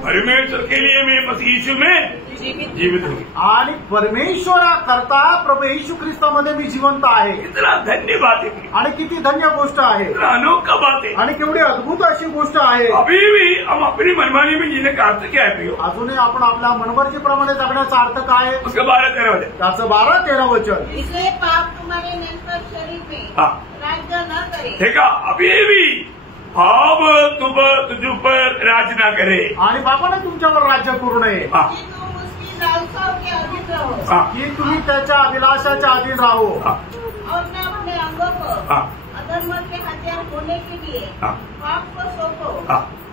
परमेश्वर के लिए मैं मसीह यीशु में जीवित हूँ आणि परमेश्वराकरता प्रभू येशू ख्रिस्तामध्ये मी जिवंत आहे. इतना धन्य बात है आणि किती धन्य गोष्ट आहे. अनोखा बात है आणि केवढी अद्भुत अशी गोष्ट आहे. अभी भी हम अपनी मनमानी में जीने का अर्थ क्या है प्रियो. अजूनही आपण आपल्या मनमर्जीप्रमाणे जगण्याचा अर्थ काय आहे. उसका 12-13 वचन. त्याचं 12-13 वचन. इसलिए पाप तुम्हारे नश्वर शरीर में राज्य न करे. देखा अभी भी पाप तुझ पर राज न करे. आणि बापाने तुमच्यावर राज्य करू नये. कि तुम उसकी लालसाओं के अधीन रहो. की तुम्ही त्याच्या अभिलाषाच्या अधीन राहो. और न अपने अंगों को मगरमच्छ के हथियार होने के लिए पाप को सौंपो,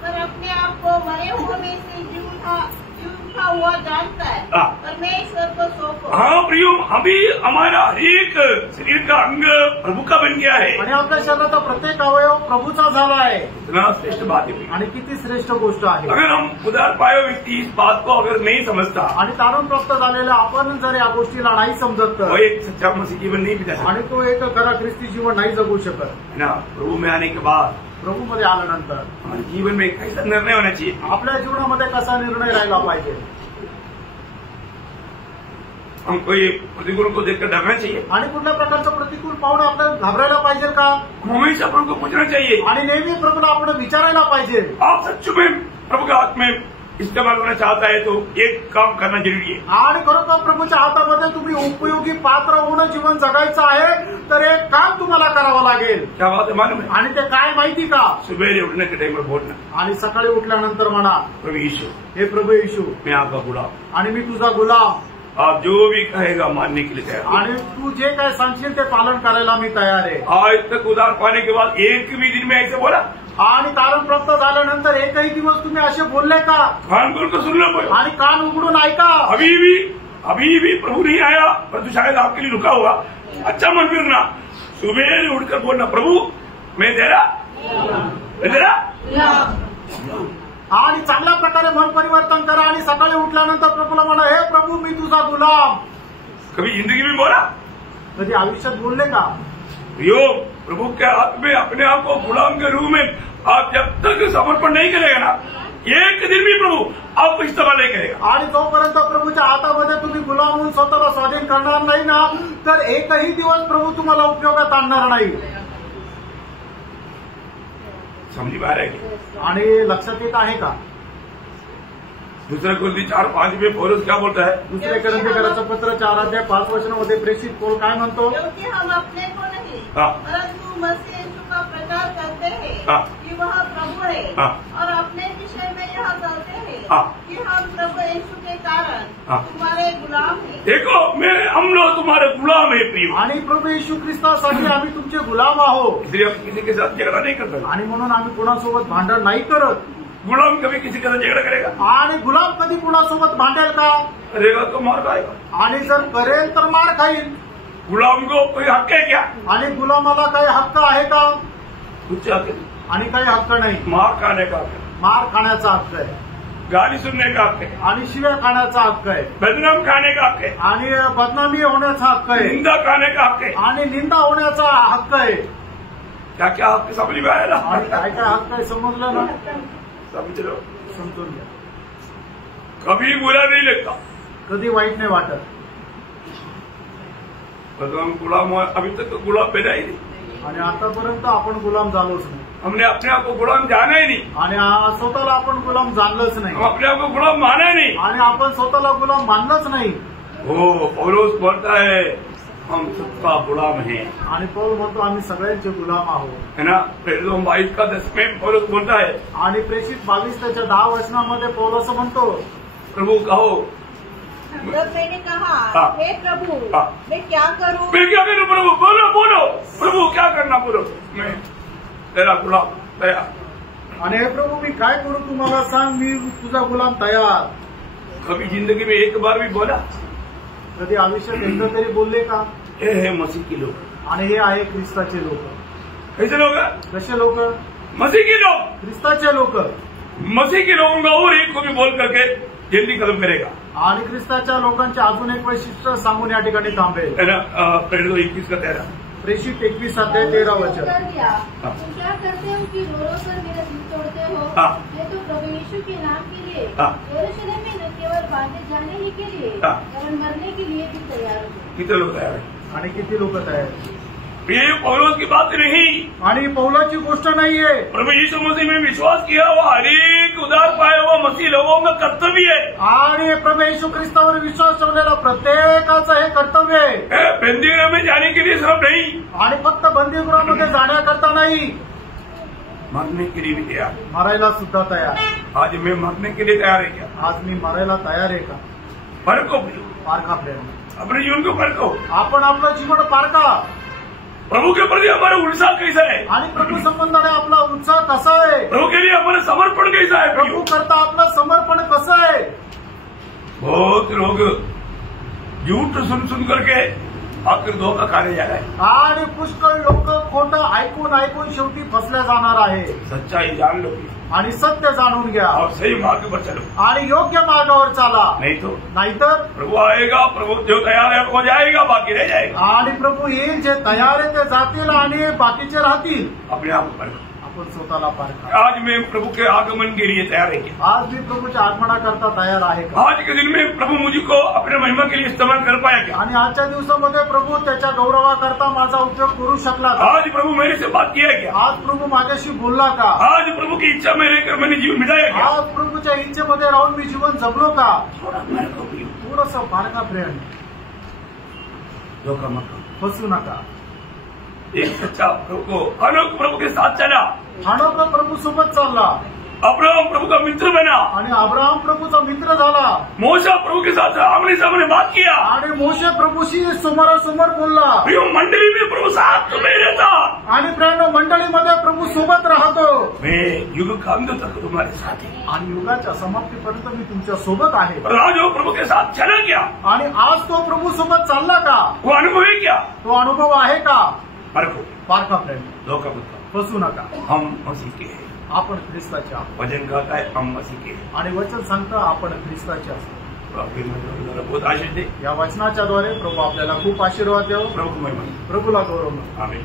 पर अपने आप को मरे हुए में से जीवित हुआ जानता है परमेश्वर को सौंपो। हाँ प्रियो, अभी हमारा हरेक शरीर का अंग प्रभु का बन गया है आणि आपल्या शरीराचा प्रत्येक अवयव प्रभूचा झाला आहे। इतना श्रेष्ठ बात है। आणि किती श्रेष्ठ गोष्ट आहे। अगर हम उदार पायो व्यक्ति इस बात को अगर नहीं समझता आणि तारण प्राप्त झालेला आपण जर या गोष्टीला नाही समजत वो एक सच्चा मसीह जीवन नहीं बिता सकता आणि तो एक खरा ख्रिस्ती जीवन नाही जगू शकत है ना। प्रभु में आने के बाद, प्रभू मध्ये आल्यानंतर हमारे जीवन में कैसा निर्णय होना चाहिए, आपल्या जीवनामध्ये कसा निर्णय राहिला पाहिजे। हमको ये प्रतिकूल को देखकर डरना चाहिए आणि कुठल्या प्रकारचं प्रतिकूल पाहून आपल्याला घाबरायला पाहिजे का? हमेशा प्रभु को पूछना चाहिए आणि नेहमी प्रभूला आपण विचारायला पाहिजे। आप सच्चू में प्रभु के हाथ में इस्तेमाल होना चाहता है तो एक काम करना जरूरी है। आणि खरोखर प्रभूच्या हातामध्ये तुम्ही उपयोगी पात्र होणं जीवन जगायचं आहे तर एक काम तुम्हाला करावं लागेल। क्या बात है मालूम है? आणि ते काय माहिती का? सुबह उठने के टाइम पर बोलना, आणि सकाळी उठल्यानंतर म्हणा, प्रभु यीशु, हे प्रभू येशू, मैं आपका गुलाम, आणि मी तुझा गुलाम, आप जो भी कहेगा मानने के लिए तैयार हूं। आणि तू जे काय सांगशील ते पालन करायला मी तयार आहे। आज तक उधार पाने के बाद एक भी दिन में ऐसे बोला? आणि तारण प्राप्त झाल्यानंतर एकही दिवस तुम्ही असे बोलले का? कान खोल कर सुन लो कोई। आणि कान उघडून ऐका। अभी भी प्रभु नहीं आया, परंतु शायद आपके लिए रुका हुआ। अच्छा मन फिरना, सुबह उठकर बोलना, प्रभु मैं तेरा। आणि चांगल्या प्रकारे मन परिवर्तन करा आणि सकाळी उठल्यानंतर प्रभूला म्हणा, हे प्रभू मी तुझा गुलाम। कभी जिंदगी में बोला? कधी आयुष्यात बोलले का? यो प्रभु के हाथ में अपने आप को गुलाम के रूप में आप जब तक समर्पण नहीं करेगा ना, एक दिन भी प्रभु आपको इस्तेमाल नहीं करेगा। आणि जोपर्यंत प्रभूच्या हातामध्ये तुम्ही गुलाम होऊन स्वतःला स्वाधीन करणार नाही ना, तर एकही दिवस प्रभू तुम्हाला उपयोगात आणणार नाही। समझी बात है? आणि लक्षात येत आहे का? दुसऱ्या कोणती 4-5 में पौलुस क्या बोलता है? दुसऱ्या कोरिंथीकराचं पत्र 4:5 प्रेषित पौल काय म्हणतो? क्योंकि हम अपने को नहीं परंतु मसीह यीशु का प्रचार करते हैं कि वह प्रभु है, और अपने विषय में यह कहते हैं कि हम प्रभु यीशु के कारण तुम्हारे गुलाम हैं। देखो हम लोग तुम्हारे गुलाम है प्रिय, आणि प्रभू येशू ख्रिस्तासाठी आम्ही तुमचे गुलाम आहोत। इसलिए हम किसी के साथ झगड़ा नहीं करते, आणि म्हणून आम्ही कोणासोबत भांडण नाही करत। गुलाम कभी किसी के साथ झगड़ा करेगा? आणि गुलाम कधी कुणासोबत भांडेल का? करेगा तो मार खाएगा। आणि जर करेल तर मार खाईल। गुलाम को कोई हक है क्या? आणि गुलामाला काही हक्क आहे का? कुछ हक नहीं। आणि काही हक्क नाही। मार खाने का हक है, मार खाण्याचा हक्क आहे, गाली सुनने का हक है, आणि शिव्या खाण्याचा हक्क आहे, बदनाम खाने का हक है, आणि बदनामी होण्याचा हक्क आहे, निंदा खाने का हक है, आणि निंदा होण्याचा हक्क आहे। क्या क्या हक समझ में आया ना? आणि काय काय हक्क आहे समजलं ना? समझ लो, समजून घ्या। कभी बुरा नहीं लगता, कधी वाईट नाही वाटत। हम गुलाम हुआ, अभी तक तो गुलाम बना ही नहीं, आणि आतापर्यंत आपण गुलाम झालोच नाही, हमने अपने आप को गुलाम जाना ही नहीं, आणि स्वतःला आपण गुलाम जाणलंच हम नाही, अपने आप को गुलाम माना ही नहीं। आणि आपण स्वतःला गुलाम मानलंच नाही। हो पौलुस बोलता है हम सबका गुलाम हैं, आणि पौल म्हणतो आम्ही सगळ्यांचे गुलाम आहोत, है ना। प्रेरितों 22:10 में पौलुस बोलता है, आणि प्रेषित 22:10 पौल असं म्हणतो, प्रभु कहो। तब मैंने कहा, हे प्रभु मैं क्या करूं? मैं क्या करूं प्रभु? बोलो बोलो प्रभु, क्या करना बोलो, मैं तेरा गुलाम तैयार। आणि हे प्रभू मी काय करू तुम्हाला सांग, मी तुझा गुलाम तयार। कभी जिंदगी में एक बार भी बोला? कधी आयुष्यात एकदा तरी बोलले का? हे है मसीह की लोग, आणि हे आहे ख्रिस्ताचे लोक। कैसे लोग? कसे लोक? मसीह के लोग, ख्रिस्ताचे लोक। मसीह के लोगों का और एक को भी बोल करके जल्दी कदम करेगा। आणि ख्रिस्ताच्या लोकांचे अजून एक वैशिष्ट्य सांगून या ठिकाणी थांबेल, है ना। प्रेरितों 21:13 प्रेषित 21:13 तुम क्या करते हो कि रो रो कर मेरा दिल तोड़ते हो? मैं तो प्रभु यीशु के नाम के लिए यरूशलेम में न केवल बांधे जाने ही के लिए वरन मरने के लिए भी तैयार हूँ। कितने लोग तैयार है? आणि किती लोक तयार? ये पौलुस की बात नहीं, आणि पौलाची गोष्ट नाहीये। प्रभु यीशु मसीह में विश्वास किया हुआ हर एक उधार पाया हुआ मसीह लोगों का कर्तव्य है। आणि प्रभु येशू ख्रिस्तावर विश्वास ठेवलेला प्रत्येकाचं हे कर्तव्य आहे। बंदीगृह में जाने के लिए सब नहीं, आणि फक्त बंदीगृहामध्ये जाण्याकरता नाही, मरने के लिए भी तैयार, मरायला सुद्धा तयार। आज मैं मरने के लिए तैयार है क्या? आज मी मरायला तयार आहे का? परखो पारखा प्रेरणा, अपने जीवन को परखो। आपण आपलं जीवन पारखा। प्रभु के प्रति हमारा उत्साह कैसा है, आणि प्रभू संबंधाने आपला उत्साह कसा आहे, प्रभु के लिए हमारा समर्पण कैसा है। प्रभू करता आपलं समर्पण कसं आहे। बहुत लोग झूठ सुन करके आखिर धोखा खाने जा रहे हैं, आणि पुष्कळ लोक खोटं ऐकून ऐकून शेवटी फसल्या जाणार आहे। सच्चाई जान लो आणि सत्य जाणून घ्या और सही मार्ग पर चलो, आणि योग्य मार्गावर चाला, नाहीतर प्रभु आएगा, प्रभु जो तैयार है वो जाएगा, बाकी रह जाएगा। आणि प्रभू येईल, जे तयार आहे ते जातील आणि बाकीचे राहतील। अपने आप पर आपण स्वतःला पारखा। आज मैं प्रभु के आगमन के लिए तैयार है क्या? आज भी प्रभूच्या आगमनाकरता तयार आहे का? आज के दिन में प्रभु मुझको अपने महिमा के लिए इस्तेमाल कर पाया क्या? आणि आजच्या दिवसामध्ये प्रभू त्याच्या गौरवाकरता माझा उपयोग करू शकला का? आज प्रभु मेरे से बात किया क्या? आज प्रभू माझ्याशी बोलला का? आज प्रभु की इच्छा में रहकर मैंने जीवन बिताया क्या? आज प्रभूच्या इच्छेमध्ये राहून मी जीवन जगलो का? थोडंसं बारका फ्रेंड, धोखा मत फसू नका। एक सच्चा प्रभु को हनोक प्रभु के साथ चला, हनोक प्रभू सोबत चालला, अब्राहम प्रभु का मित्र बना आणि अब्राहम प्रभूचा मित्र झाला, मोशा प्रभु के साथ आमने सामने बात किया, आणि मोशे प्रभूशी समोरासमोर बोलला। मंडली में प्रभु साथ में रहता, आणि फ्रेंड मंडळीमध्ये प्रभू सोबत राहतो। मैं युग का अंत तक तुम्हारे साथ है, आणि युगाच्या समाप्तीपर्यंत मी तुमच्या सोबत आहे। आज वो प्रभु के साथ चला क्या? आणि आज तो प्रभू सोबत चालला का? वो अनुभव है क्या? तो अनुभव आहे का? पारखा फ्रेंड, धोखा मत फसू नका। हम मसीह के हैं, आपण ख्रिस्ताचे आहोत। वचन कहता है हम मसीह के हैं, आणि वचन सांगतं आपण ख्रिस्ताचे असतो। बहुत आशीष दे। या वचनाच्या द्वारे प्रभू आपल्याला खूप आशीर्वाद देव। प्रभु महिमा, प्रभूला गौरव। आमीन।